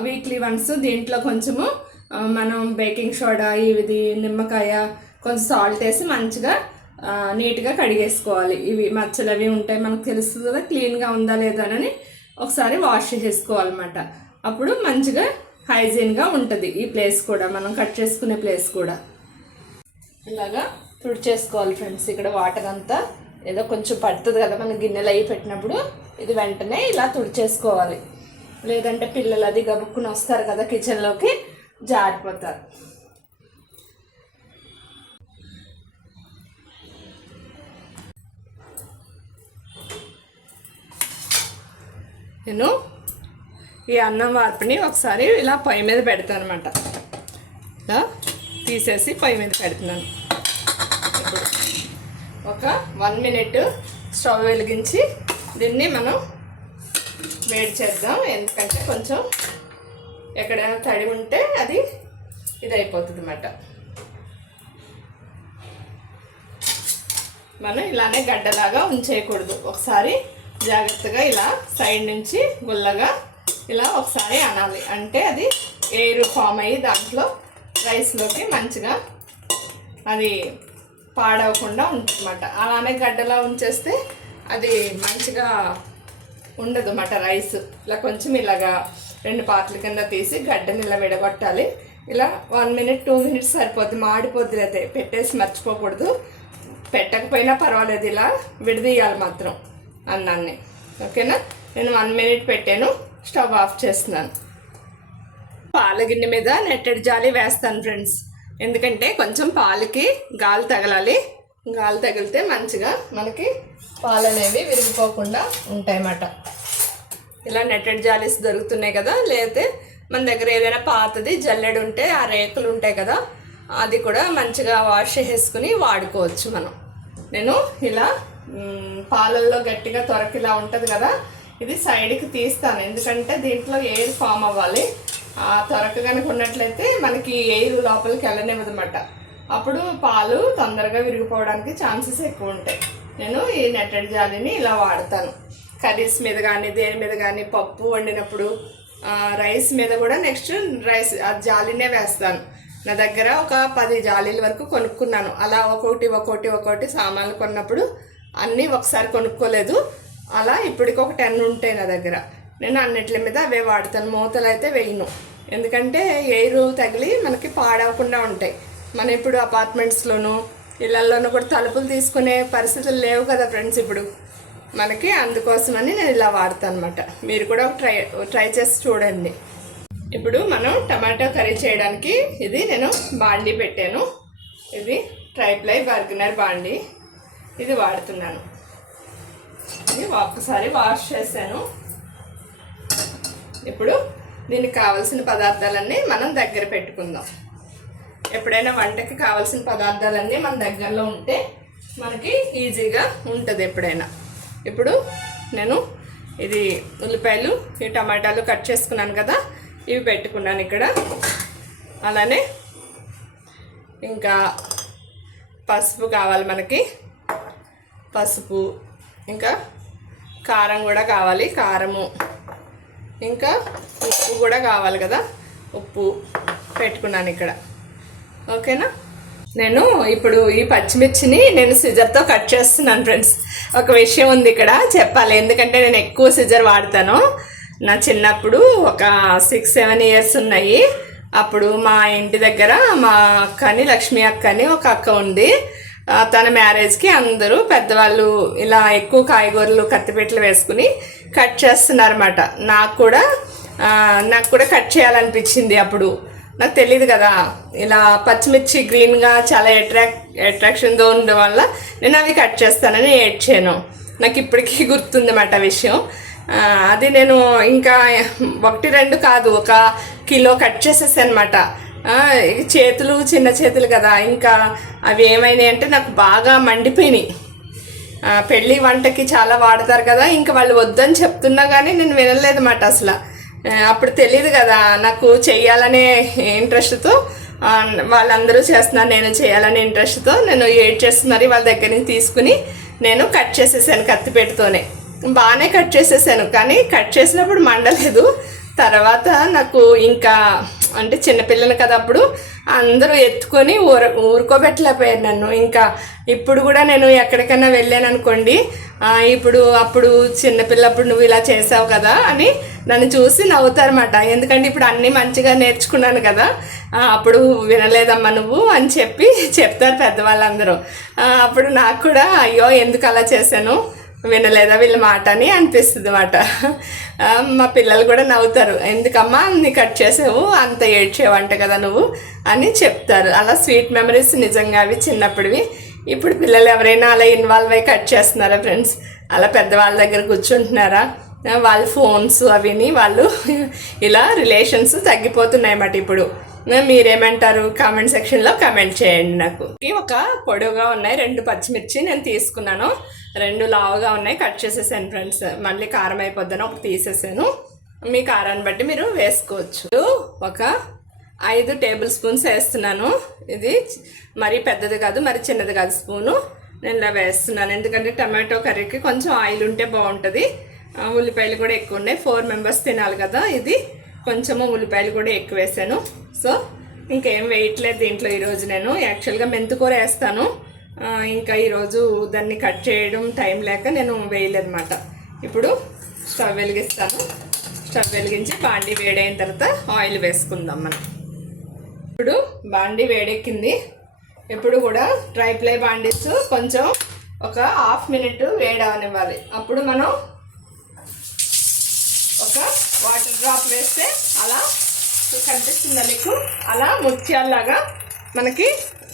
వీక్లీ వన్స్ దీంట్లో కొంచెము మనం బేకింగ్ సోడా, ఇది నిమ్మకాయ, కొంచెం సాల్ట్ వేసి మంచిగా నీట్గా కడిగేసుకోవాలి. ఇవి మచ్చలు అవి ఉంటాయి, మనకు తెలుస్తుంది కదా క్లీన్గా ఉందా లేదా అని ఒకసారి వాష్ చేసేసుకోవాలన్నమాట. అప్పుడు మంచిగా హైజీన్గా ఉంటుంది ఈ ప్లేస్ కూడా, మనం కట్ చేసుకునే ప్లేస్ కూడా. ఇలాగా తుడిచేసుకోవాలి ఫ్రెండ్స్. ఇక్కడ వాటర్ అంతా ఏదో కొంచెం పడుతుంది కదా మనం గిన్నెలు అవి పెట్టినప్పుడు, ఇది వెంటనే ఇలా తుడిచేసుకోవాలి. లేదంటే పిల్లలు అది గబుక్కుని వస్తారు కదా కిచెన్లోకి, జారిపోతారు. నేను ఈ అన్నం వార్పుని ఒకసారి ఇలా పొయ్యి మీద పెడతాను అనమాట. ఇలా తీసేసి పొయ్యి మీద పెడుతున్నాను. ఇప్పుడు ఒక 1 minute స్టవ్ వెలిగించి దీన్ని మనం వేడి చేద్దాం. ఎందుకంటే కొంచెం ఎక్కడైనా తడి ఉంటే అది ఇదైపోతుంది అన్నమాట. మనం ఇలానే గడ్డలాగా ఉంచేయకూడదు. ఒకసారి జాగ్రత్తగా ఇలా సైడ్ నుంచి గుల్లగా ఇలా ఒకసారి అనాలి. అంటే అది ఎయిర్ ఫామ్ అయ్యి దాంట్లో రైస్లోకి మంచిగా అది పాడవకుండా ఉంటుందన్నమాట. అలానే గడ్డలా ఉంచేస్తే అది మంచిగా ఉండదు అన్నమాట రైస్. ఇలా కొంచెం ఇలాగా 2 పార్ట్ల కింద తీసి గడ్డని ఇలా విడగొట్టాలి. ఇలా 1 minute 2 minutes సరిపోద్ది, మాడిపోద్ది. అయితే పెట్టేసి మర్చిపోకూడదు. పెట్టకపోయినా పర్వాలేదు, ఇలా విడదీయాలి మాత్రం అన్నాన్ని. ఓకేనా? నేను 1 minute పెట్టాను, స్టవ్ ఆఫ్ చేస్తున్నాను. పాల గిన్నె మీద నెట్టెడ్ జాలి వేస్తాను ఫ్రెండ్స్. ఎందుకంటే కొంచెం పాలకి గాలి తగలాలి. గాలి తగిలితే మంచిగా మనకి పాలు అనేవి విరిగిపోకుండా ఉంటాయన్నమాట. ఇలా నెట్టెడ్ జాలీస్ దొరుకుతున్నాయి కదా. లేకపోతే మన దగ్గర ఏదైనా పాతది జల్లెడు ఉంటే, ఆ రేకులు ఉంటాయి కదా, అది కూడా మంచిగా వాష్ చేసుకుని వాడుకోవచ్చు మనం. నేను ఇలా పాలల్లో గట్టిగా తొరకిలా ఉంటుంది కదా, ఇది సైడ్కి తీస్తాను. ఎందుకంటే దీంట్లో ఎయిర్ ఫామ్ అవ్వాలి. ఆ తొరక కనుక ఉన్నట్లయితే మనకి ఎయిర్ లోపలికి వెళ్ళనివ్వదు అన్నమాట. అప్పుడు పాలు తొందరగా విరిగిపోవడానికి ఛాన్సెస్ ఎక్కువ ఉంటాయి. నేను ఈ నెట్టెడ్ జాలీని ఇలా వాడతాను. కర్రీస్ మీద కానీ దేని మీద కానీ, పప్పు వండినప్పుడు, రైస్ మీద కూడా నెక్స్ట్ రైస్ ఆ జాలీనే వేస్తాను. నా దగ్గర ఒక 10 జాలీల వరకు కొనుక్కున్నాను. అలా ఒక్కొక్కటి సామాన్లు కొన్నప్పుడు అన్నీ ఒకసారి కొనుక్కోలేదు. అలా ఇప్పటికి ఒక 10 ఉంటాయి నా దగ్గర. నేను అన్నిటి మీద అవే వాడతాను. మూతలు అయితే వేయను. ఎందుకంటే ఎయిర్ తగిలి మనకి పాడవకుండా ఉంటాయి. మనం ఇప్పుడు అపార్ట్మెంట్స్లోనూ ఇళ్ళల్లోనూ కూడా తలుపులు తీసుకునే పరిస్థితులు లేవు కదా ఫ్రెండ్స్ ఇప్పుడు మనకి. అందుకోసమని నేను ఇలా వాడతాను అనమాట. మీరు కూడా ట్రై చేసి చూడండి. ఇప్పుడు మనం టమాటో కర్రీ చేయడానికి ఇది నేను బాండీ పెట్టాను. ఇది ట్రైప్లై బర్గనర్ బాండీ, ఇది వాడుతున్నాను. ఇది ఒక్కసారి వాష్ చేశాను. ఇప్పుడు దీనికి కావాల్సిన పదార్థాలన్నీ మనం దగ్గర పెట్టుకుందాం. ఎప్పుడైనా వంటకి కావాల్సిన పదార్థాలన్నీ మన దగ్గరలో ఉంటే మనకి ఈజీగా ఉంటుంది ఎప్పుడైనా. ఇప్పుడు నేను ఇది ఉల్లిపాయలు, ఈ టమాటాలు కట్ చేసుకున్నాను కదా, ఇవి పెట్టుకున్నాను ఇక్కడ. అలానే ఇంకా పసుపు కావాలి మనకి, పసుపు, ఇంకా కారం కూడా కావాలి, కారము, ఇంకా ఉప్పు కూడా కావాలి కదా, ఉప్పు పెట్టుకున్నాను ఇక్కడ. ఓకేనా? నేను ఇప్పుడు ఈ పచ్చిమిర్చిని నేను సిజర్తో కట్ చేస్తున్నాను ఫ్రెండ్స్. ఒక విషయం ఉంది ఇక్కడ చెప్పాలి, ఎందుకంటే నేను ఎక్కువ సిజర్ వాడతాను. నా చిన్నప్పుడు ఒక 6-7 years ఉన్నాయి. అప్పుడు మా ఇంటి దగ్గర మా అక్కని, లక్ష్మి అక్కని ఒక అక్క ఉంది. తన మ్యారేజ్కి అందరూ పెద్దవాళ్ళు ఇలా ఎక్కువ కాయగూరలు కత్తిపీటలు వేసుకుని కట్ చేస్తున్నారన్నమాట. నాకు కూడా కట్ చేయాలనిపించింది. అప్పుడు నాకు తెలియదు కదా, ఇలా పచ్చిమిర్చి గ్రీన్గా చాలా అట్రాక్షన్తో ఉండడం వల్ల నేను అవి కట్ చేస్తానని ఏడ్చాను. నాకు ఇప్పటికీ గుర్తుందన్నమాట విషయం. అది నేను ఇంకా 1-2 కాదు, 1 కిలో కట్ చేసేసాను అనమాట. చేతులు చిన్న చేతులు కదా, ఇంకా అవి ఏమైనాయి అంటే నాకు బాగా మండిపోయినాయి. పెళ్ళి వంటకి చాలా వాడతారు కదా, ఇంకా వాళ్ళు వద్దని చెప్తున్నా కానీ నేను వినలేదన్నమాట అసలు. అప్పుడు తెలియదు కదా నాకు చెయ్యాలనే ఇంట్రెస్ట్తో వాళ్ళందరూ చేస్తున్నారు, నేను చేయాలనే ఇంట్రెస్ట్తో నేను ఏడ్ చేస్తున్నారు వాళ్ళ దగ్గర నుంచి తీసుకుని నేను కట్ చేసేసాను కత్తిపేటతోనే. బాగానే కట్ చేసేసాను, కానీ కట్ చేసినప్పుడు మండలేదు. తర్వాత నాకు ఇంకా అంటే చిన్నపిల్లలు కదా అప్పుడు అందరూ ఎత్తుకొని ఊరుకోబెట్టలేకపోయారు నన్ను. ఇంకా ఇప్పుడు కూడా నేను ఎక్కడికైనా వెళ్ళాను అనుకోండి, అప్పుడు చిన్నపిల్లప్పుడు నువ్వు ఇలా చేసావు కదా అని నన్ను చూసి నవ్వుతారన్నమాట. ఎందుకంటే ఇప్పుడు అన్నీ మంచిగా నేర్చుకున్నాను కదా, అప్పుడు వినలేదమ్మా నువ్వు అని చెప్తారు పెద్దవాళ్ళందరూ. అప్పుడు నాకు కూడా అయ్యో ఎందుకు అలా చేశాను, వినలేదా వీళ్ళ మాట అని అనిపిస్తుంది అన్నమాట. మా పిల్లలు కూడా నవ్వుతారు, ఎందుకమ్మా నీ కట్ చేసావు, అంత ఏడ్చేవంట కదా నువ్వు అని చెప్తారు. అలా స్వీట్ మెమరీస్ నిజంగా అవి చిన్నప్పటివి. ఇప్పుడు పిల్లలు ఎవరైనా అలా ఇన్వాల్వ్ అయ్యి కట్ చేస్తున్నారా ఫ్రెండ్స్? అలా పెద్దవాళ్ళ దగ్గర కూర్చుంటున్నారా? వాళ్ళ ఫోన్స్ అవిని వాళ్ళు ఇలా రిలేషన్స్ తగ్గిపోతున్నాయి అన్నమాట. ఇప్పుడు మీరేమంటారు? కామెంట్ సెక్షన్లో కామెంట్ చేయండి. నాకు ఒక పొడవుగా ఉన్నాయి 2 పచ్చిమిర్చి నేను తీసుకున్నాను, 2 లావుగా ఉన్నాయి, కట్ చేసేసాను ఫ్రెండ్స్. మళ్ళీ కారం అయిపోద్దని ఒకటి తీసేసాను. మీ కారాన్ని బట్టి మీరు వేసుకోవచ్చు. ఒక 5 టేబుల్ స్పూన్స్ వేస్తున్నాను. ఇది మరీ పెద్దది కాదు మరీ చిన్నది కాదు స్పూను. నేను ఇలా వేస్తున్నాను ఎందుకంటే టమాటో కర్రీకి కొంచెం ఆయిల్ ఉంటే బాగుంటుంది. ఉల్లిపాయలు కూడా ఎక్కువ ఉన్నాయి, 4 మెంబర్స్ తినాలి కదా. ఇది కొంచెము ఉల్లిపాయలు కూడా ఎక్కువ వేసాను. సో ఇంకేం వేయట్లేదు దీంట్లో ఈరోజు. నేను యాక్చువల్గా మెంతికూర వేస్తాను, ఇంకా ఈరోజు దాన్ని కట్ చేయడం టైం లేక నేను వేయలేదన్నమాట. ఇప్పుడు స్టవ్ వెలిగిస్తాను. స్టవ్ వెలిగించి బాండీ వేడైన తర్వాత ఆయిల్ వేసుకుందాం మనం. ఇప్పుడు బాండీ వేడెక్కింది. ఎప్పుడు కూడా డ్రై ఫ్లై బాండీస్ కొంచెం ఒక హాఫ్ మినిట్ వేడవనివ్వాలి. అప్పుడు మనం ఒక వాటర్ డ్రాప్ వేస్తే అలా కనిపిస్తుందా మీకు, అలా ముత్యాల్లాగా మనకి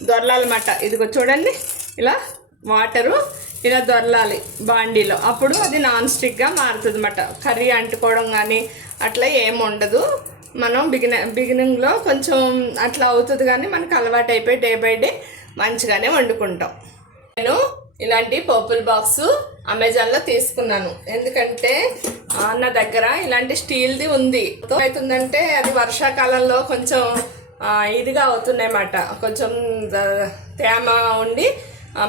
దొరలాలన్నమాట. ఇదిగో చూడండి, ఇలా వాటరు ఇలా దొరలాలి బాండీలో. అప్పుడు అది నాన్ స్టిక్గా మారుతుంది అన్నమాట. కర్రీ అంటుకోవడం కానీ అట్లా ఏమి ఉండదు. మనం బిగినింగ్లో కొంచెం అట్లా అవుతుంది, కానీ మనకు అలవాటు అయిపోయి డే బై డే మంచిగానే వండుకుంటాం. నేను ఇలాంటి పర్పుల్ బాక్స్ అమెజాన్లో తీసుకున్నాను, ఎందుకంటే నా దగ్గర ఇలాంటి స్టీల్ది ఉంది. అవుతుందంటే అది వర్షాకాలంలో కొంచెం ఇదిగా అవుతున్నాయన్నమాట. కొంచెం తేమ ఉండి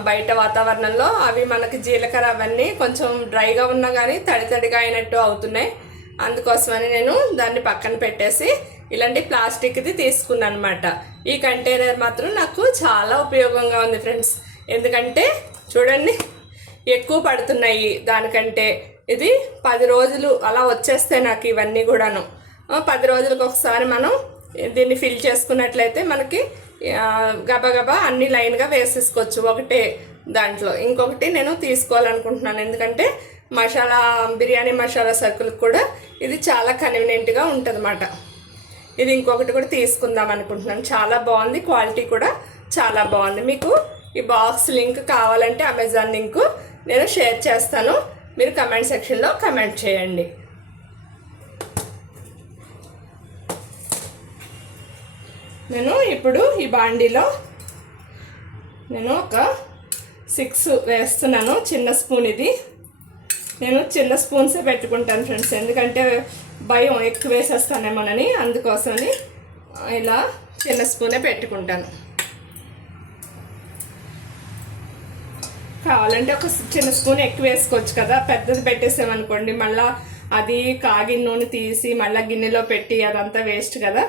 బయట వాతావరణంలో అవి మనకి జీలకర్ర అవన్నీ కొంచెం డ్రైగా ఉన్నా కానీ తడిగా అయినట్టు అవుతున్నాయి. అందుకోసమని నేను దాన్ని పక్కన పెట్టేసి ఇలాంటి ప్లాస్టిక్ది తీసుకున్నాను అనమాట. ఈ కంటైనర్ మాత్రం నాకు చాలా ఉపయోగంగా ఉంది ఫ్రెండ్స్. ఎందుకంటే చూడండి, ఎక్కువ పడుతున్నాయి దానికంటే. ఇది 10 రోజులు అలా వచ్చేస్తాయి నాకు ఇవన్నీ కూడాను. 10 రోజులకు ఒకసారి మనం దీన్ని ఫిల్ చేసుకున్నట్లయితే మనకి గబగబా అన్ని లైన్గా వేసేసుకోవచ్చు ఒకటే దాంట్లో. ఇంకొకటి నేను తీసుకోవాలనుకుంటున్నాను, ఎందుకంటే బిర్యానీ మసాలా సరుకులకు కూడా ఇది చాలా కన్వీనియంట్గా ఉంటుంది అన్నమాట. ఇది ఇంకొకటి కూడా తీసుకుందాం అనుకుంటున్నాను. చాలా బాగుంది, క్వాలిటీ కూడా చాలా బాగుంది. మీకు ఈ బాక్స్ లింక్ కావాలంటే అమెజాన్ లింకు నేను షేర్ చేస్తాను, మీరు కమెంట్ సెక్షన్లో కమెంట్ చేయండి. నేను ఇప్పుడు ఈ బాండీలో నేను ఒక 6 వేస్తున్నాను. చిన్న స్పూన్ ఇది. నేను చిన్న స్పూన్సే పెట్టుకుంటాను ఫ్రెండ్స్, ఎందుకంటే భయం ఎక్కువ వేసేస్తానేమోనని. అందుకోసమని ఇలా చిన్న స్పూనే పెట్టుకుంటాను. కావాలంటే ఒక చిన్న స్పూన్ ఎక్కువ వేసుకోవచ్చు కదా. పెద్దది పెట్టేసామనుకోండి మళ్ళీ అది కాగిన నూనె తీసి మళ్ళీ గిన్నెలో పెట్టి అదంతా వేస్ట్ కదా.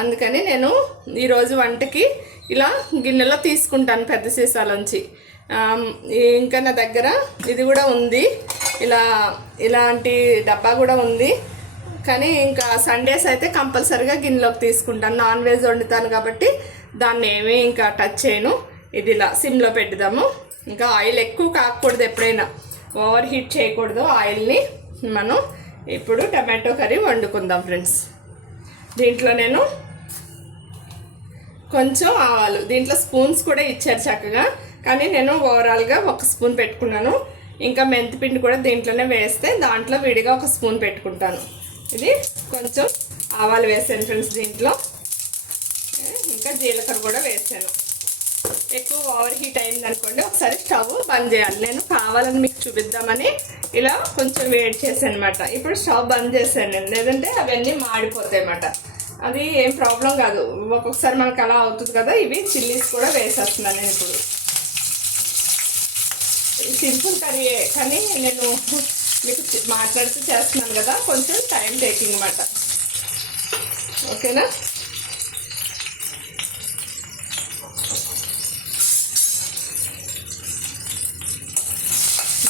అందుకని నేను ఈరోజు వంటకి ఇలా గిన్నెలో తీసుకుంటాను పెద్ద సీసాలోంచి. ఇంకా నా దగ్గర ఇది కూడా ఉంది, ఇలాంటి డబ్బా కూడా ఉంది. కానీ ఇంకా సండేస్ అయితే కంపల్సరీగా గిన్నెలోకి తీసుకుంటాను. నాన్ వెజ్ వండుతాను కాబట్టి దాన్ని ఏమీ ఇంకా టచ్ చేయను. ఇది ఇలా సిమ్లో పెట్టుదాము. ఇంకా ఆయిల్ ఎక్కువ కాకూడదు, ఎప్పుడైనా ఓవర్ హీట్ చేయకూడదు ఆయిల్ని. మనం ఇప్పుడు టమాటో కర్రీ వండుకుందాం ఫ్రెండ్స్. దీంట్లో నేను కొంచెం ఆవాలు, దీంట్లో స్పూన్స్ కూడా ఇచ్చారు చక్కగా, కానీ నేను ఓవరాల్గా 1 స్పూన్ పెట్టుకున్నాను. ఇంకా మెంతిపిండి కూడా దీంట్లోనే వేస్తే దాంట్లో విడిగా 1 స్పూన్ పెట్టుకుంటాను. ఇది కొంచెం ఆవాలు వేసాను ఫ్రెండ్స్ దీంట్లో. ఇంకా జీలకర్ర కూడా వేసాను. ఎక్కువ ఓవర్ హీట్ అయింది అనుకోండి, ఒకసారి స్టవ్ బంద్ చేయాలి. నేను కావాలని మీకు చూపిద్దామని ఇలా కొంచెం వేడి చేశాను అనమాట. ఇప్పుడు స్టవ్ బంద్ చేశాను నేను, లేదంటే అవన్నీ మాడిపోతాయి అన్నమాట. అది ఏం ప్రాబ్లం కాదు, ఒక్కొక్కసారి మనకు అలా అవుతుంది కదా. ఇవి చిల్లీస్ కూడా వేసేస్తున్నాను నేను ఇప్పుడు. సింపుల్ కర్రీయే, కానీ నేను మీకు మాట్లాడుతూ చేస్తున్నాను కదా, కొంచెం టైం టేకింగ్ అన్నమాట. ఓకేనా?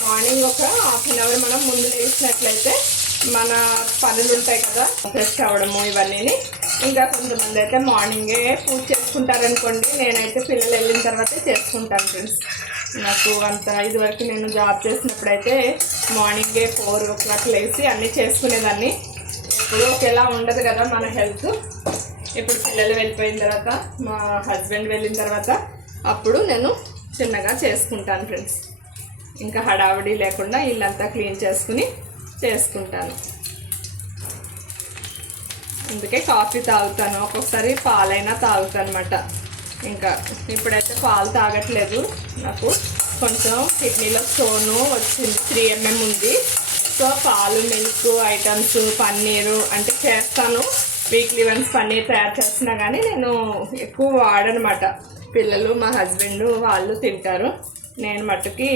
మార్నింగ్ ఒక ½ అవర్ మనం ముందు లేచినట్లయితే మన పనులు ఉంటాయి కదా, ఫ్రెష్ అవ్వడము ఇవన్నీ. ఇంకా కొంతమంది అయితే మార్నింగే పూజ చేసుకుంటారనుకోండి, నేనైతే పిల్లలు వెళ్ళిన తర్వాతే చేసుకుంటాను ఫ్రెండ్స్. నాకు అంత ఇదివరకు నేను జాబ్ చేసినప్పుడైతే మార్నింగే 4 o'clock లేచి అన్నీ చేసుకునేదాన్ని. ఎప్పుడు ఒకేలా ఉండదు కదా మన హెల్త్. ఇప్పుడు పిల్లలు వెళ్ళిపోయిన తర్వాత, మా హస్బెండ్ వెళ్ళిన తర్వాత అప్పుడు నేను చిన్నగా చేసుకుంటాను ఫ్రెండ్స్. ఇంకా హడావిడి లేకుండా ఇల్లంతా క్లీన్ చేసుకుంటాను. అందుకే కాఫీ తాగుతాను, ఒక్కొక్కసారి పాలైనా తాగుతాను అన్నమాట. ఇంకా ఇప్పుడైతే పాలు తాగట్లేదు, నాకు కొంచెం కిడ్నీలో స్టోను వచ్చింది, 3 mm ఉంది. సో పాలు, మిల్క్ ఐటమ్స్, పన్నీరు అంటే చేస్తాను. వీక్లీ వన్స్ పన్నీర్ తయారు చేస్తున్నా, కానీ నేను ఎక్కువ వాడనమాట. పిల్లలు, మా హస్బెండ్ వాళ్ళు తింటారు, నేను మట్టుకి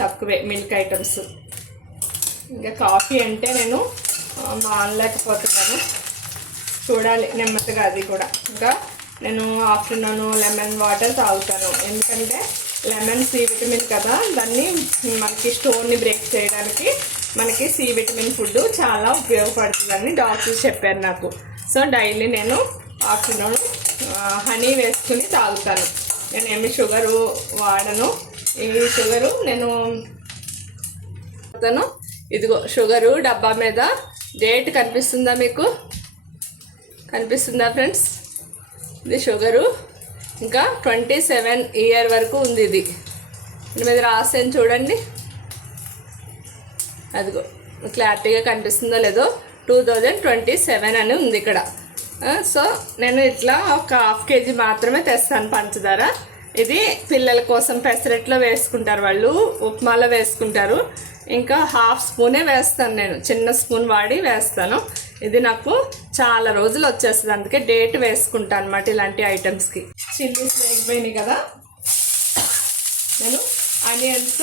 తక్కువే మిల్క్ ఐటమ్స్. ఇంకా కాఫీ అంటే నేను మానలేకపోతున్నాను, చూడాలి నెమ్మదిగా అది కూడా. ఇంకా నేను ఆఫ్టర్నూన్ లెమన్ వాటర్ తాగుతాను, ఎందుకంటే లెమన్ సి విటమిన్ కదా, దాన్ని మనకి స్టోన్ని బ్రేక్ చేయడానికి మనకి సి విటమిన్ ఫుడ్ చాలా ఉపయోగపడుతుందని డాక్టర్స్ చెప్పారు నాకు. సో డైలీ నేను ఆఫ్టర్నూన్ హనీ వేసుకుని తాగుతాను. నేనేమి షుగరు వాడను. ఈ షుగరు నేను ఇదిగో షుగరు డబ్బా మీద డేట్ కనిపిస్తుందా మీకు? కనిపిస్తుందా ఫ్రెండ్స్? ఇది షుగరు ఇంకా 27 ఇయర్ వరకు ఉంది. ఇది మీద రాసాను చూడండి, అదిగో క్లారిటీగా కనిపిస్తుందో లేదో, 2027 అని ఉంది ఇక్కడ. సో నేను ఇట్లా ఒక ½ kg మాత్రమే తెస్తాను పంచదార. ఇది పిల్లల కోసం పెసరట్లో వేసుకుంటారు వాళ్ళు, ఉప్మాలో వేసుకుంటారు. ఇంకా ½ స్పూనే వేస్తాను నేను, చిన్న స్పూన్ వాడి వేస్తాను. ఇది నాకు చాలా రోజులు వచ్చేస్తుంది, అందుకే డేట్ వేసుకుంటాను అన్నమాట ఇలాంటి ఐటమ్స్కి. చిల్లీస్ వేగిపోయినాయి కదా, నేను ఆనియన్స్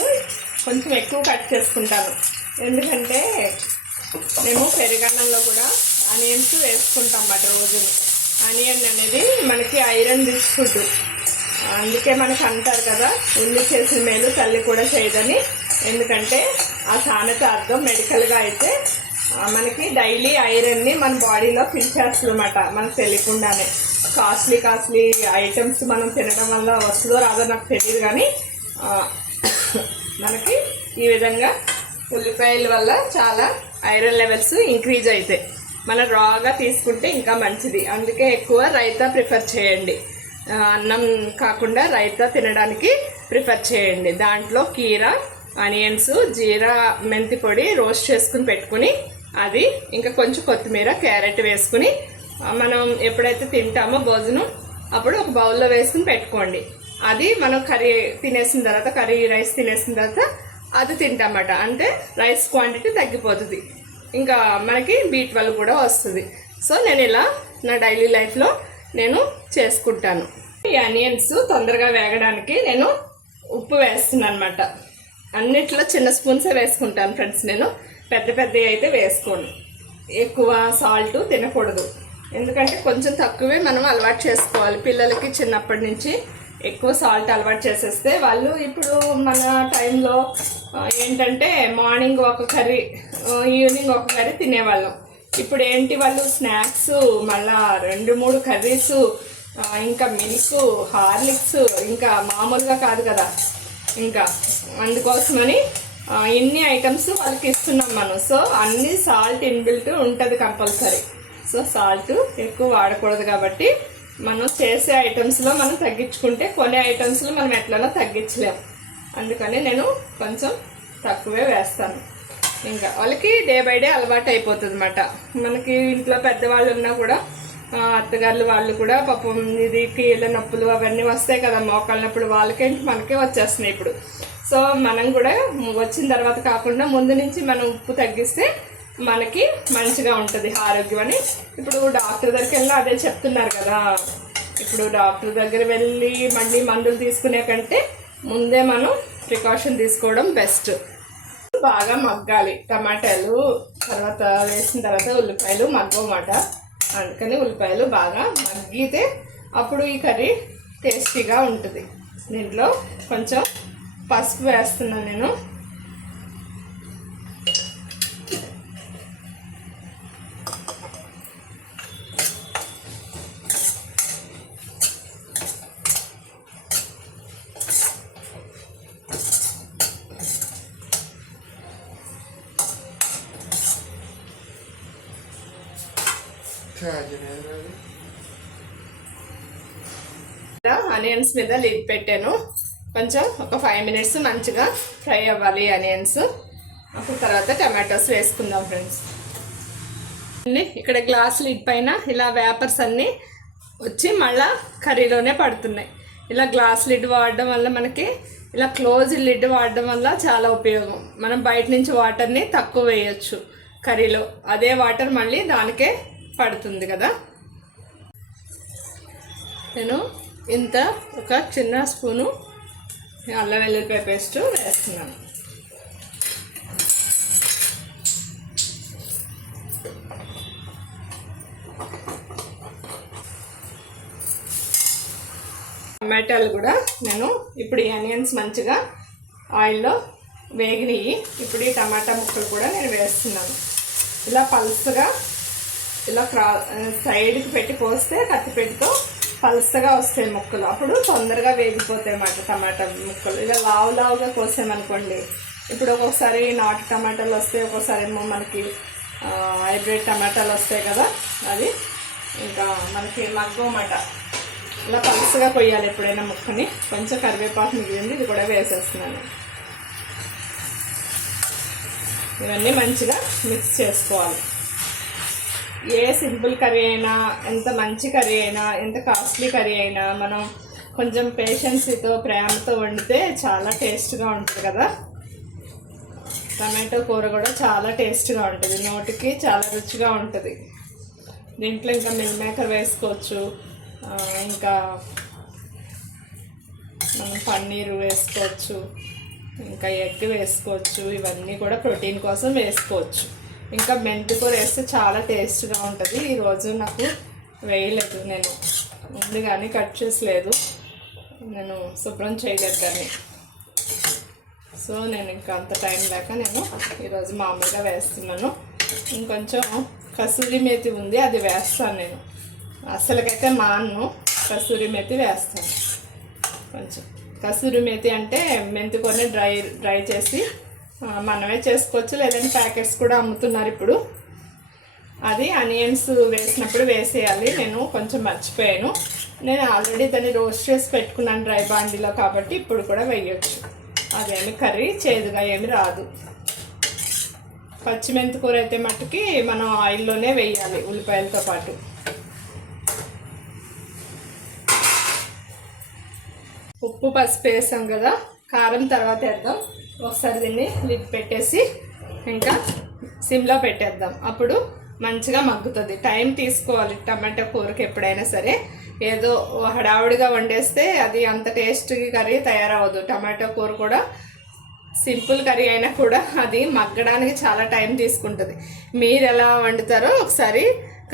కొంచెం ఎక్కువ కట్ చేసుకుంటాను, ఎందుకంటే మేము పెరుగన్నంలో కూడా ఆనియన్స్ వేసుకుంటాం అన్నమాట రోజు. ఆనియన్ అనేది మనకి ఐరన్ రిచ్ ఫుడ్, అందుకే మనకు అంటారు కదా, ఉల్లి చేసిన మేలు తల్లి కూడా చేయదని. ఎందుకంటే ఆ సామెత అర్థం మెడికల్గా అయితే మనకి డైలీ ఐరన్ని మన బాడీలో ఫిల్ చేస్తుందన్నమాట, మనకు తెలియకుండానే. కాస్ట్లీ ఐటమ్స్ మనం తినడం వల్ల వస్తుందో రాదో నాకు తెలియదు, కానీ మనకి ఈ విధంగా ఉల్లిపాయల వల్ల చాలా ఐరన్ లెవెల్స్ ఇంక్రీజ్ అవుతాయి. మనం రాగా తీసుకుంటే ఇంకా మంచిది, అందుకే ఎక్కువ రైతా ప్రిఫర్ చేయండి. అన్నం కాకుండా రైతా తినడానికి ప్రిఫర్ చేయండి. దాంట్లో కీరా, ఆనియన్స్, జీరా, మెంతి పొడి రోస్ట్ చేసుకుని పెట్టుకుని, అది ఇంకా కొంచెం కొత్తిమీర, క్యారెట్ వేసుకుని మనం ఎప్పుడైతే తింటామో భోజనం అప్పుడు ఒక బౌల్లో వేసుకుని పెట్టుకోండి. అది మనం కర్రీ తినేసిన తర్వాత, కర్రీ రైస్ తినేసిన తర్వాత అది తింటామట, అంటే రైస్ క్వాంటిటీ తగ్గిపోతుంది, ఇంకా మనకి B12 కూడా వస్తుంది. సో నేను ఇలా నా డైలీ లైఫ్లో నేను చేసుకుంటాను. ఈ ఆనియన్స్ తొందరగా వేగడానికి నేను ఉప్పు వేస్తున్నాను అనమాట. అన్నిట్లో చిన్న స్పూన్సే వేసుకుంటాను ఫ్రెండ్స్, నేను పెద్దవి అయితే వేసుకోను. ఎక్కువ సాల్ట్ తినకూడదు, ఎందుకంటే కొంచెం తక్కువే మనం అలవాటు చేసుకోవాలి. పిల్లలకి చిన్నప్పటి నుంచి ఎక్కువ సాల్ట్ అలవాటు చేసేస్తే వాళ్ళు, ఇప్పుడు మన టైంలో ఏంటంటే మార్నింగ్ ఒక కర్రీ, ఈవినింగ్ ఒక కర్రీ తినేవాళ్ళం. ఇప్పుడు ఏంటి, వాళ్ళు స్నాక్స్ మళ్ళా 2-3 కర్రీస్, ఇంకా మిల్క్, హార్లిక్స్, ఇంకా మామూలుగా కాదు కదా. ఇంకా అందుకోసమని ఇన్ని ఐటమ్స్ వాళ్ళకి ఇస్తున్నాం మనం. సో అన్ని సాల్ట్ ఇన్బిల్ట్ ఉంటుంది కంపల్సరీ. సో సాల్ట్ ఎక్కువ వాడకూడదు కాబట్టి మనం చేసే ఐటమ్స్లో మనం తగ్గించుకుంటే, కొన్ని ఐటమ్స్లో మనం ఎట్లనో తగ్గించలేము. అందుకని నేను కొంచెం తక్కువే వేస్తాను. ఇంకా వాళ్ళకి డే బై డే అలవాటు అయిపోతుంది అన్నమాట. మనకి ఇంట్లో పెద్దవాళ్ళు ఉన్నా కూడా అత్తగారులు వాళ్ళు కూడా పాపం ఇది కీళ్ళ నొప్పులు అవన్నీ వస్తాయి కదా, మోకాళ్ళ నొప్పులు, వాళ్ళకేంటి మనకే వచ్చేస్తున్నాయి ఇప్పుడు. సో మనం కూడా వచ్చిన తర్వాత కాకుండా ముందు నుంచి మనం ఉప్పు తగ్గిస్తే మనకి మంచిగా ఉంటుంది ఆరోగ్యం అని ఇప్పుడు డాక్టర్ దగ్గరికి వెళ్ళి అదే చెప్తున్నారు కదా. ఇప్పుడు డాక్టర్ దగ్గర వెళ్ళి మళ్ళీ మందులు తీసుకునే కంటే ముందే మనం ప్రికాషన్ తీసుకోవడం బెస్ట్. బాగా మగ్గాలి టమాటాలు, తర్వాత వేసిన తర్వాత ఉల్లిపాయలు మగ్గమాట, అందుకని ఉల్లిపాయలు బాగా మగ్గితే అప్పుడు ఈ కర్రీ టేస్టీగా ఉంటుంది. దీంట్లో కొంచెం పసుపు వేస్తున్నాను నేను. ఆనియన్స్ మీద లిడ్ పెట్టాను, కొంచెం ఒక 5 మినిట్స్ మంచిగా ఫ్రై అవ్వాలి ఆనియన్స్. అప్పుడు తర్వాత టమాటోస్ వేసుకుందాం ఫ్రెండ్స్. ఇక్కడ గ్లాస్ లిడ్ పైన ఇలా వేపర్స్ అన్నీ వచ్చి మళ్ళా కర్రీలోనే పడుతున్నాయి. ఇలా గ్లాస్ లిడ్ వాడడం వల్ల మనకి, ఇలా క్లోజ్ లిడ్ వాడడం వల్ల చాలా ఉపయోగం. మనం బయట నుంచి వాటర్ని తక్కువ వేయచ్చు కర్రీలో, అదే వాటర్ మళ్ళీ దానికే పడుతుంది కదా. నేను ఇంత ఒక చిన్న స్పూను అల్లం వెల్లుల్లిపాయ పేస్ట్ వేస్తున్నాను. టమాటాలు కూడా నేను ఇప్పుడు ఈ ఆనియన్స్ మంచిగా ఆయిల్లో వేగినాయి. ఇప్పుడు ఈ టమాటా ముక్కలు కూడా నేను వేస్తున్నాను. ఇలా పల్స్గా ఇలా సైడ్కి పెట్టి పోస్తే కత్తిపెట్టితో పల్సగా వస్తాయి ముక్కలు, అప్పుడు తొందరగా వేగిపోతాయి అన్నమాట టమాటా ముక్కలు. ఇలా లావుగా కోసామనుకోండి, ఇప్పుడు ఒక్కొక్కసారి నాటు టమాటాలు వస్తాయి, ఒక్కొక్కసారి ఏమో మనకి హైబ్రిడ్ టమాటాలు వస్తాయి కదా, అది ఇంకా మనకి మగ్గమాట. ఇలా పలుసుగా కొయ్యాలి ఎప్పుడైనా ముక్కని. కొంచెం కరివేపాకు మిగిలింది, ఇది కూడా వేసేస్తున్నాను. ఇవన్నీ మంచిగా మిక్స్ చేసుకోవాలి. ఏ సింపుల్ కర్రీ అయినా, ఎంత మంచి కర్రీ అయినా, ఎంత కాస్ట్లీ కర్రీ అయినా మనం కొంచెం పేషెన్సీతో ప్రేమతో వండితే చాలా టేస్ట్గా ఉంటుంది కదా. టమాటో కూర కూడా చాలా టేస్ట్గా ఉంటుంది, నోటికి చాలా రుచిగా ఉంటుంది. దీంట్లో ఇంకా మిల్ మేకర్ వేసుకోవచ్చు, ఇంకా మనం పన్నీరు వేసుకోవచ్చు, ఇంకా ఎగ్ వేసుకోవచ్చు. ఇవన్నీ కూడా ప్రోటీన్ కోసం వేసుకోవచ్చు. ఇంకా మెంతికూర వేస్తే చాలా టేస్ట్గా ఉంటుంది. ఈరోజు నాకు వేయలేదు, నేను ముందుగానే కట్ చేసలేదు, నేను శుభ్రం చేయలేదు దాన్ని. సో నేను ఇంకా అంత టైం లేక నేను ఈరోజు మామూలుగా వేస్తున్నాను. ఇంకొంచెం కసూరి మేతి ఉంది, అది వేస్తాను నేను. అసలుకైతే మాను కసూరి మేతి వేస్తాను. కొంచెం కసూరి మేతి అంటే మెంతికూరని డ్రై చేసి మనమే చేసుకోవచ్చు, లేదంటే ప్యాకెట్స్ కూడా అమ్ముతున్నారు ఇప్పుడు. అది ఆనియన్స్ వేసినప్పుడు వేసేయాలి. నేను కొంచెం మర్చిపోయాను, నేను ఆల్రెడీ దాన్ని రోస్ట్ చేసి పెట్టుకున్నాను డ్రై బాండీలో, కాబట్టి ఇప్పుడు కూడా వేయచ్చు. అదేమి కర్రీ చేదుగా ఏమి రాదు. పచ్చిమెంతి కూర అయితే మట్టుకి మనం ఆయిల్లోనే వేయాలి ఉల్లిపాయలతో పాటు. ఉప్పు పసుపు వేసాం కదా, కారం తర్వాత వేద్దాం. ఒకసారి దీన్ని లిడ్ పెట్టేసి ఇంకా సిమ్లో పెట్టేద్దాం, అప్పుడు మంచిగా మగ్గుతుంది. టైం తీసుకోవాలి టమాటా కూరకి ఎప్పుడైనా సరే. ఏదో హడావుడిగా వండేస్తే అది అంత టేస్ట్గా కర్రీ తయారవ్వదు. టమాటా కూర కూడా సింపుల్ కర్రీ అయినా కూడా అది మగ్గడానికి చాలా టైం తీసుకుంటుంది. మీరు ఎలా వండుతారో ఒకసారి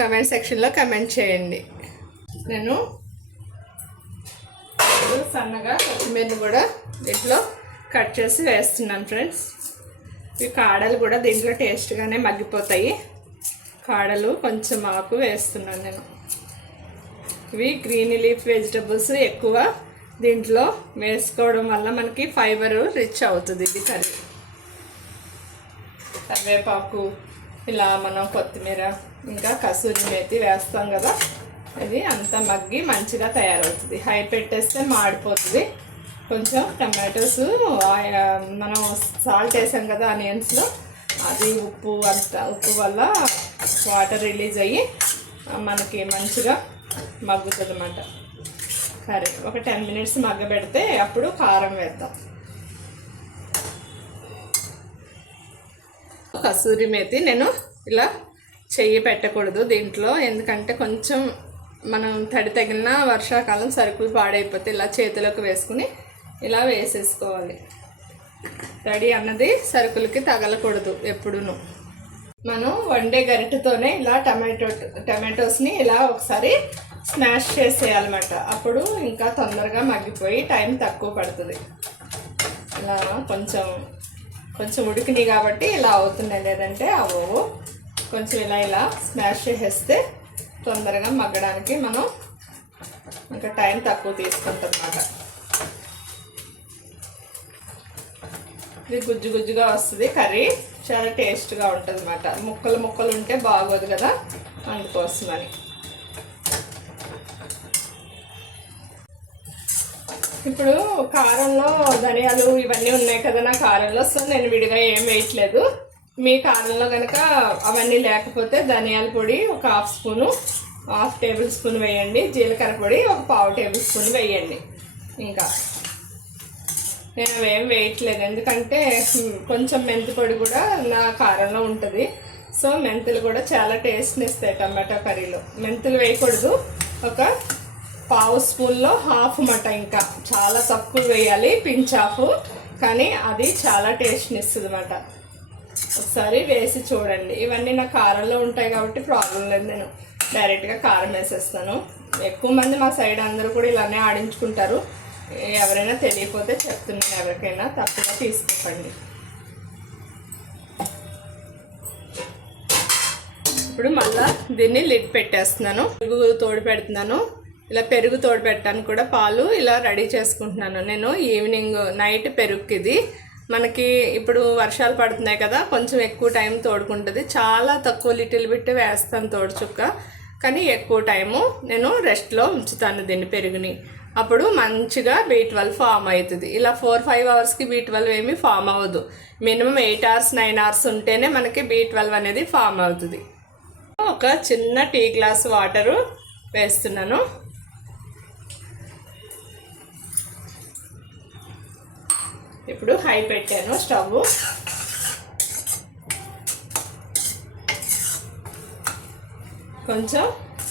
కమెంట్ సెక్షన్లో కమెంట్ చేయండి. నేను సన్నగా కొత్తిమీర కూడా దీంట్లో కట్ చేసి వేస్తున్నాను ఫ్రెండ్స్. ఈ కాడలు కూడా దీంట్లో టేస్ట్గానే మగ్గిపోతాయి. కాడలు కొంచెం ఆకు వేస్తున్నాను నేను. ఇవి గ్రీన్ లీఫ్ వెజిటబుల్స్ ఎక్కువ దీంట్లో వేసుకోవడం వల్ల మనకి ఫైబర్ రిచ్ అవుతుంది ఇది కర్రీ. కరివేపాకు, ఇలా మనం కొత్తిమీర, ఇంకా కసూరి మేతి వేస్తాం కదా, ఇది అంతా మగ్గి మంచిగా తయారవుతుంది. హై పెట్టేస్తే మాడిపోతుంది. కొంచెం టమాటోస్ మనం సాల్ట్ వేసాం కదా ఆనియన్స్లో, అది ఉప్పు వల్ల వాటర్ రిలీజ్ అయ్యి మనకి మంచిగా మగ్గుతుంది అన్నమాట కర్రీ. ఒక 10 మినిట్స్ మగ్గబెడితే అప్పుడు కారం వేద్దాం. కసూరి మేతి నేను ఇలా చెయ్యి పెట్టకూడదు దీంట్లో, ఎందుకంటే కొంచెం మనం తడి తగిలిన వర్షాకాలం సరుకులు పాడైపోతే ఇలా చేతిలోకి వేసుకుని ఇలా వేసేసుకోవాలి. తడి అన్నది సరుకులకి తగలకూడదు ఎప్పుడూను. మనం వండే గరిటెతోనే ఇలా టమాటోస్ని ఇలా ఒకసారి స్మాష్ చేసేయాలన్నమాట. అప్పుడు ఇంకా తొందరగా మగ్గిపోయి టైం తక్కువ పడుతుంది. ఇలా కొంచెం ఉడికినాయి కాబట్టి ఇలా అవుతున్నాయి, లేదంటే అవ్వవు. కొంచెం ఇలా స్మాష్ చేసేస్తే తొందరగా మగ్గడానికి మనం ఇంకా టైం తక్కువ తీసుకుంటుంది అన్నమాట. ఇది గుజ్జుగా వస్తుంది కర్రీ, చాలా టేస్ట్గా ఉంటుంది అన్నమాట. ముక్కలు ఉంటే బాగోదు కదా, అందుకోసమని. ఇప్పుడు కారంలో ధనియాలు ఇవన్నీ ఉన్నాయి కదా నా కారంలో, సో నేను విడిగా ఏం వేయట్లేదు. మీ కారంలో కనుక అవన్నీ లేకపోతే ధనియాల పొడి ఒక హాఫ్ టేబుల్ స్పూన్ వేయండి, జీలకర్ర పొడి ఒక 1/2 టేబుల్ స్పూన్ వేయండి. ఇంకా నేను అవేం వేయట్లేదు, ఎందుకంటే కొంచెం మెంతి పొడి కూడా నా కారంలో ఉంటుంది. సో మెంతులు కూడా చాలా టేస్ట్ని ఇస్తాయి టమాటో కర్రీలో. మెంతులు వేయకూడదు, ఒక 1/2 స్పూన్లో హాఫ్ మాట, ఇంకా చాలా తక్కువ వేయాలి, పించ్ హాఫ్. కానీ అది చాలా టేస్ట్ని ఇస్తుంది అన్నమాట. ఒకసారి వేసి చూడండి. ఇవన్నీ నా కారంలో ఉంటాయి కాబట్టి ప్రాబ్లం లేదు, నేను డైరెక్ట్గా కారం వేసేస్తాను. ఎక్కువ మంది మా సైడ్ అందరూ కూడా ఇలానే ఆడించుకుంటారు. ఎవరైనా తెలియకపోతే చెప్తున్నాను, ఎవరికైనా తప్పుగా తీసుకోకండి. ఇప్పుడు మళ్ళీ దీన్ని లిడ్ పెట్టేస్తున్నాను. పెరుగు తోడు పెడుతున్నాను. ఇలా పెరుగు తోడు పెట్టడానికి కూడా పాలు ఇలా రెడీ చేసుకుంటున్నాను నేను. నైట్ పెరుగుకి ఇది మనకి ఇప్పుడు వర్షాలు పడుతున్నాయి కదా, కొంచెం ఎక్కువ టైం తోడుకుంటుంది. చాలా తక్కువ లిటిల్ బిట్ వేస్తాను తోడు చుక్క, కానీ ఎక్కువ టైము నేను రెస్ట్లో ఉంచుతాను దీన్ని పెరుగుని. అప్పుడు మంచిగా B12 ఫామ్ అవుతుంది. ఇలా 4-5 అవర్స్కి B12 ఏమీ ఫామ్ అవ్వదు. మినిమం 8 అవర్స్ 9 అవర్స్ ఉంటేనే మనకి B12 అనేది ఫామ్ అవుతుంది. ఒక చిన్న టీ గ్లాస్ వాటరు వేస్తున్నాను. ఇప్పుడు హై పెట్టాను స్టవ్. కొంచెం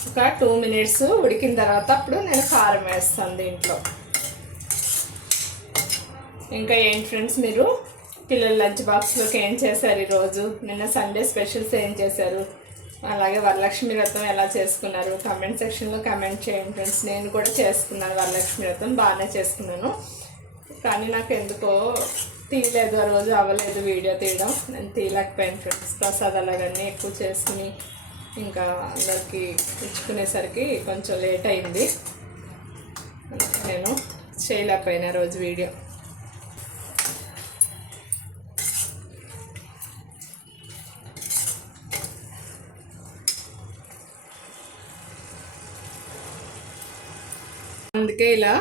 ఒక 2 మినిట్స్ ఉడికిన తర్వాత అప్పుడు నేను కారం వేస్తాను దీంట్లో. ఇంకా ఏంటి ఫ్రెండ్స్, మీరు పిల్లల లంచ్ బాక్స్లోకి ఏం చేశారు ఈరోజు? నిన్న సండే స్పెషల్స్ ఏం చేశారు? అలాగే వరలక్ష్మి వ్రతం ఎలా చేసుకున్నారు? కమెంట్ సెక్షన్లో కమెంట్ చేయండి ఫ్రెండ్స్. నేను కూడా చేసుకున్నాను వరలక్ష్మి వ్రతం, బాగానే చేసుకున్నాను. కానీ నాకు ఎందుకో తీయలేదు, ఆ రోజు అవ్వలేదు వీడియో తీయడం. నేను తీయలేకపోయాను ఫ్రెండ్స్. ప్రసాదాలు అవన్నీ ఎక్కువ చేసుకుని ఇంకా అందరికి ఇచ్చుకునేసరికి కొంచెం లేట్ అయింది. నేను చేయలేకపోయినా రోజు వీడియో. అందుకే ఇలా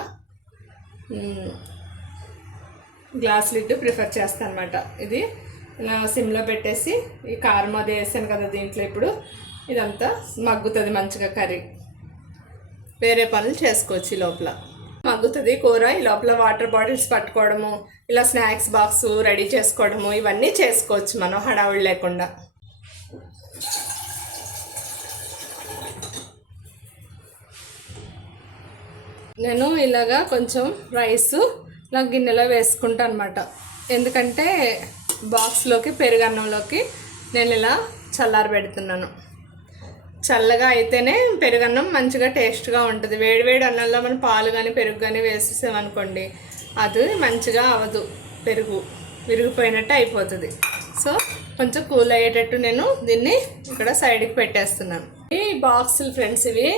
గ్లాస్ లిడ్ ప్రిఫర్ చేస్తాను అన్నమాట. ఇది ఇలా సిమ్లో పెట్టేసి ఈ కారం అది వేసాను కదా దీంట్లో, ఇప్పుడు ఇదంతా మగ్గుతుంది మంచిగా కర్రీ. వేరే పనులు చేసుకోవచ్చు ఈ లోపల. మగ్గుతుంది కూర. ఈ లోపల వాటర్ బాటిల్స్ పట్టుకోవడము, ఇలా స్నాక్స్ బాక్స్ రెడీ చేసుకోవడము, ఇవన్నీ చేసుకోవచ్చు మనం హడావుడి లేకుండా. నేను ఇలాగా కొంచెం రైస్ ఇలా గిన్నెలో వేసుకుంటాను అనమాట. ఎందుకంటే బాక్స్లోకి పెరుగన్నంలోకి నేను ఇలా చల్లారి పెడుతున్నాను. చల్లగా అయితేనే పెరుగన్నం మంచిగా టేస్ట్గా ఉంటుంది. వేడివేడి అన్నంలో మనం పాలు కానీ పెరుగు కానీ వేసేసామనుకోండి, అది మంచిగా అవ్వదు, పెరుగు విరిగిపోయినట్టు అయిపోతుంది. సో కొంచెం కూల్ అయ్యేటట్టు నేను దీన్ని ఇక్కడ సైడ్కి పెట్టేస్తున్నాను. ఈ బాక్సులు ఫ్రెండ్స్ ఇవి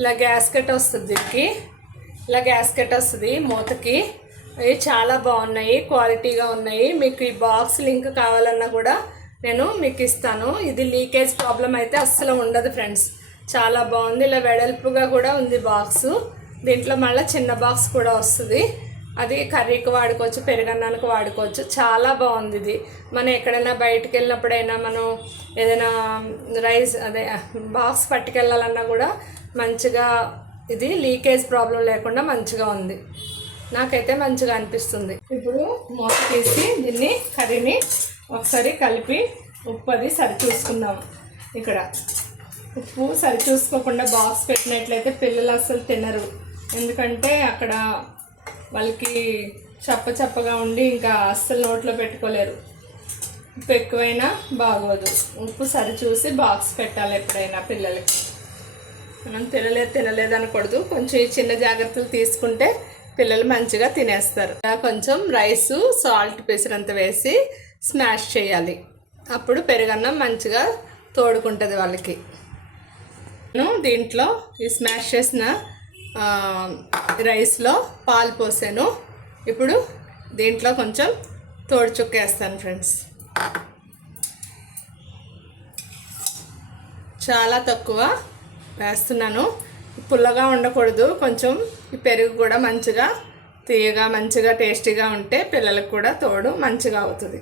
ఇలా గ్యాస్కెట్ వస్తుంది, దీనికి ఇలా గ్యాస్కెట్ వస్తుంది మూతకి. ఇవి చాలా బాగున్నాయి, క్వాలిటీగా ఉన్నాయి. మీకు ఈ బాక్స్ లింక్ కావాలన్నా కూడా నేను మీకు ఇస్తాను. ఇది లీకేజ్ ప్రాబ్లం అయితే అస్సలు ఉండదు ఫ్రెండ్స్, చాలా బాగుంది. ఇలా వెడల్పుగా కూడా ఉంది బాక్సు. దీంట్లో మళ్ళీ చిన్న బాక్స్ కూడా వస్తుంది. అది కర్రీకి వాడుకోవచ్చు, పెరుగన్నానికి వాడుకోవచ్చు. చాలా బాగుంది ఇది. మనం ఎక్కడైనా బయటికి వెళ్ళినప్పుడైనా మనం ఏదైనా రైస్ అదే బాక్స్ పట్టుకెళ్ళాలన్నా కూడా మంచిగా ఇది లీకేజ్ ప్రాబ్లం లేకుండా మంచిగా ఉంది. నాకైతే మంచిగా అనిపిస్తుంది. ఇప్పుడు మూత తీసి దీన్ని కర్రీని ఒకసారి కలిపి ఉప్పు అది సరి చూసుకుందాం. ఇక్కడ ఉప్పు సరి చూసుకోకుండా బాక్స్ పెట్టినట్లయితే పిల్లలు అసలు తినరు. ఎందుకంటే అక్కడ వాళ్ళకి చప్పగా ఉండి ఇంకా అస్సలు నోట్లో పెట్టుకోలేరు. ఉప్పు ఎక్కువైనా బాగోదు. ఉప్పు సరి చూసి బాక్స్ పెట్టాలి ఎప్పుడైనా పిల్లలకి. మనం తినలేదు అనకూడదు. కొంచెం ఈ చిన్న జాగ్రత్తలు తీసుకుంటే పిల్లలు మంచిగా తినేస్తారు. కొంచెం రైసు సాల్ట్ పిసిరంత వేసి స్మాష్ చేయాలి. అప్పుడు పెరుగన్నం మంచిగా తోడుకుంటుంది వాళ్ళకి. నేను దీంట్లో ఈ స్మాష్ చేసిన రైస్లో పాలు పోసాను. ఇప్పుడు దీంట్లో కొంచెం తోడు చుక్కేస్తాను ఫ్రెండ్స్. చాలా తక్కువ వేస్తున్నాను. పుల్లగా ఉండకూడదు. కొంచెం ఈ పెరుగు కూడా మంచిగా తీయగా మంచిగా టేస్టీగా ఉంటే పిల్లలకు కూడా తోడు మంచిగా అవుతుంది.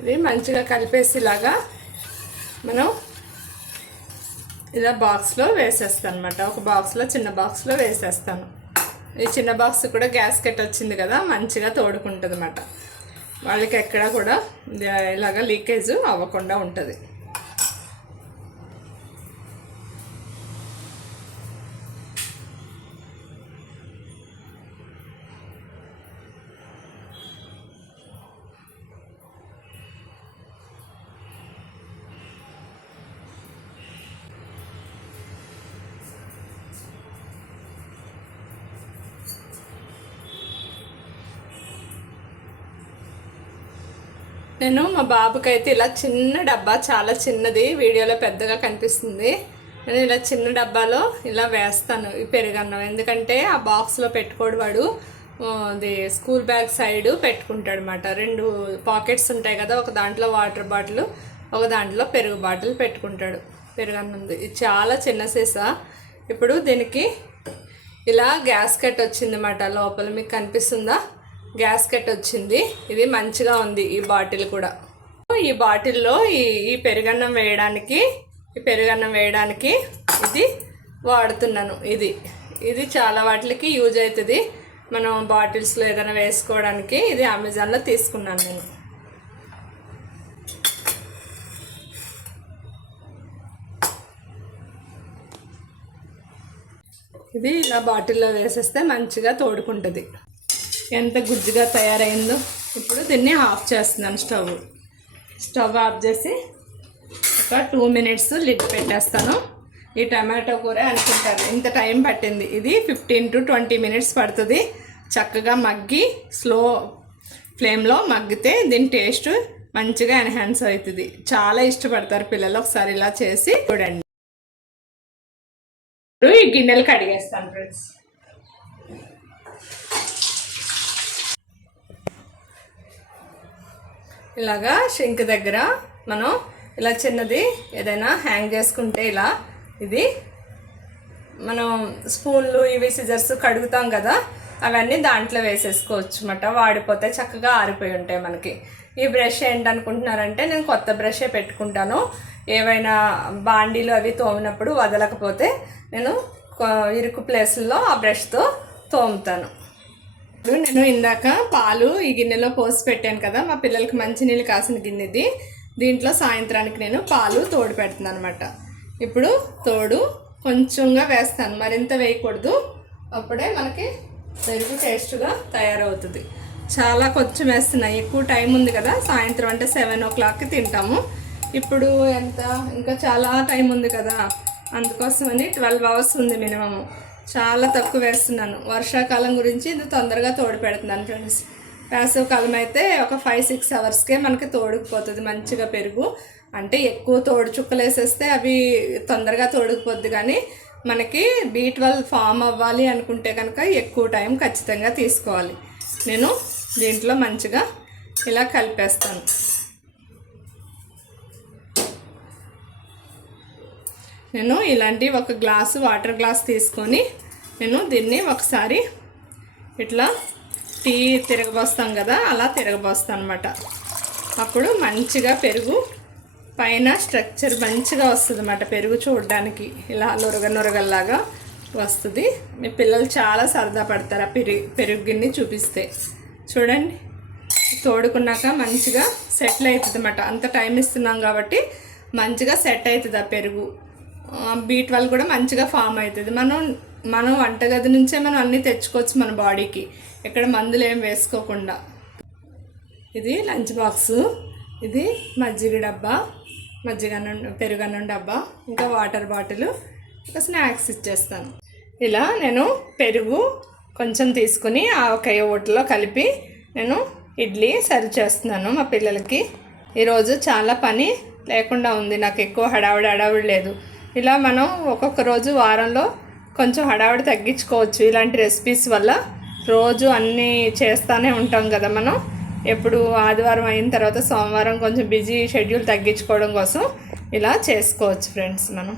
ఇది మంచిగా కలిపేసి ఇలాగా మనం ఇలా బాక్స్లో వేసేస్తాను అనమాట. ఒక బాక్స్లో చిన్న బాక్స్లో వేసేస్తాను. ఈ చిన్న బాక్స్ కూడా గ్యాస్కెట్ వచ్చింది కదా, మంచిగా తోడుకుంటుంది అన్నమాట. వాళ్ళకి ఎక్కడ కూడా ఇలాగ లీకేజ్ అవ్వకుండా ఉంటుంది. నేను మా బాబుకైతే ఇలా చిన్న డబ్బా, చాలా చిన్నది, వీడియోలో పెద్దగా కనిపిస్తుంది. నేను ఇలా చిన్న డబ్బాలో ఇలా వేస్తాను ఈ పెరుగన్నం. ఎందుకంటే ఆ బాక్స్లో పెట్టుకోడు వాడు. అది స్కూల్ బ్యాగ్ సైడ్ పెట్టుకుంటాడు అన్నమాట. 2 పాకెట్స్ ఉంటాయి కదా, ఒక దాంట్లో వాటర్ బాటిల్, ఒక దాంట్లో పెరుగు బాటిల్ పెట్టుకుంటాడు. పెరుగన్నంది ఇది చాలా చిన్న సీసా. ఇప్పుడు దీనికి ఇలా గ్యాస్కెట్ వచ్చిందన్నమాట. లోపల మీకు కనిపిస్తుందా? గ్యాస్కెట్ వచ్చింది. ఇది మంచిగా ఉంది ఈ బాటిల్ కూడా. ఈ బాటిల్లో ఈ పెరుగన్నం వేయడానికి ఇది వాడుతున్నాను. ఇది చాలా వాటికి యూజ్ అవుతుంది. మనం బాటిల్స్లో ఏదైనా వేసుకోవడానికి. ఇది అమెజాన్లో తీసుకున్నాను నేను. ఇది ఇలా బాటిల్లో వేసేస్తే మంచిగా తోడుకుంటుంది. ఎంత గుజ్జుగా తయారైందో. ఇప్పుడు దీన్ని ఆఫ్ చేస్తున్నాను. స్టవ్ ఆఫ్ చేసి ఒక 2 minutes లిడ్ పెట్టేస్తాను. ఈ టమాటో కూర అనుకుంటారు ఇంత టైం పట్టింది. ఇది 15 to 20 minutes పడుతుంది. చక్కగా మగ్గి స్లో ఫ్లేమ్లో మగ్గితే దీని టేస్ట్ మంచిగా ఎన్హాన్స్ అవుతుంది. చాలా ఇష్టపడతారు పిల్లలు. ఒకసారి ఇలా చేసి చూడండి. ఇప్పుడు ఈ గిన్నెలు కడిగేస్తాను ఫ్రెండ్స్. ఇలాగా షింక్ దగ్గర మనం ఇలా చిన్నది ఏదైనా హ్యాంగ్ చేసుకుంటే ఇలా ఇది మనం స్పూన్లు ఇవి సిజర్స్ కడుగుతాం కదా, అవన్నీ దాంట్లో వేసేసుకోవచ్చు అన్నమాట. వాడిపోతే చక్కగా ఆరిపోయి ఉంటాయి మనకి. ఈ బ్రష్ ఏంటనుకుంటున్నారంటే నేను కొత్త బ్రషే పెట్టుకుంటాను. ఏవైనా బాండీలు అవి తోమినప్పుడు వదలకపోతే నేను ఇరుకు ప్లేసుల్లో ఆ బ్రష్తో తోముతాను. ఇప్పుడు నేను ఇందాక పాలు ఈ గిన్నెలో పోసి పెట్టాను కదా, మా పిల్లలకి మంచినీళ్ళు కాసిన గిన్నెది. దీంట్లో సాయంత్రానికి నేను పాలు తోడు పెడుతున్నాను అనమాట. ఇప్పుడు తోడు కొంచెంగా వేస్తాను, మరింత వేయకూడదు. అప్పుడే మనకి పెరుగు టేస్ట్గా తయారవుతుంది. చాలా కొంచెం వేస్తున్నాయి. ఎక్కువ టైం ఉంది కదా, సాయంత్రం అంటే 7 o'clockకి తింటాము. ఇప్పుడు ఇంకా చాలా టైం ఉంది కదా, అందుకోసమని 12 hours ఉంది మినిమము. చాలా తక్కువ వేస్తున్నాను. వర్షాకాలం గురించి ఇది తొందరగా తోడు పెడుతున్నాను ఫ్రెండ్స్. వేసవికాలం అయితే ఒక 5-6 hours మనకి తోడుకుపోతుంది మంచిగా పెరుగు. అంటే ఎక్కువ తోడు చుక్కలు వేసేస్తే అవి తొందరగా తోడుకుపోద్ది. కానీ మనకి B12 ఫామ్ అవ్వాలి అనుకుంటే కనుక ఎక్కువ టైం ఖచ్చితంగా తీసుకోవాలి. నేను దీంట్లో మంచిగా ఇలా కలిపేస్తాను. నేను ఇలాంటి ఒక గ్లాసు వాటర్ గ్లాస్ తీసుకొని నేను దీన్ని ఒకసారి ఇట్లా టీ తిరగబోస్తాం కదా, అలా తిరగబోస్తాం అనమాట. అప్పుడు మంచిగా పెరుగు పైన స్ట్రక్చర్ మంచిగా వస్తుంది అన్నమాట. పెరుగు చూడడానికి ఇలా నొరగల్లాగా వస్తుంది. మీ పిల్లలు చాలా సరదా పడతారు ఆ పెరుగు గిన్నె చూపిస్తే. చూడండి, తోడుకున్నాక మంచిగా సెటిల్ అవుతుంది అన్నమాట. అంత టైం ఇస్తున్నాం కాబట్టి మంచిగా సెట్ అవుతుంది ఆ పెరుగు. B12 కూడా మంచిగా ఫామ్ అవుతుంది. మనం వంటగది నుంచే మనం అన్నీ తెచ్చుకోవచ్చు మన బాడీకి, ఇక్కడ మందులు ఏం వేసుకోకుండా. ఇది లంచ్ బాక్సు, ఇది మజ్జిగ డబ్బా, పెరుగన్నం డబ్బా, ఇంకా వాటర్ బాటిల్, ఇంకా స్నాక్స్ ఇచ్చేస్తాను. ఇలా నేను పెరుగు కొంచెం తీసుకుని ఆ ఒక ఓటలో కలిపి నేను ఇడ్లీ సర్వ్ చేస్తున్నాను మా పిల్లలకి. ఈరోజు చాలా పని లేకుండా ఉంది, నాకు ఎక్కువ హడావిడి లేదు. ఇలా మనం ఒక్కొక్క రోజు వారంలో కొంచెం హడావిడి తగ్గించుకోవచ్చు ఇలాంటి రెసిపీస్ వల్ల. రోజు అన్నీ చేస్తూనే ఉంటాం కదా మనం. ఎప్పుడు ఆదివారం అయిన తర్వాత సోమవారం కొంచెం బిజీ షెడ్యూల్ తగ్గించుకోవడం కోసం ఇలా చేసుకోవచ్చు ఫ్రెండ్స్ మనం.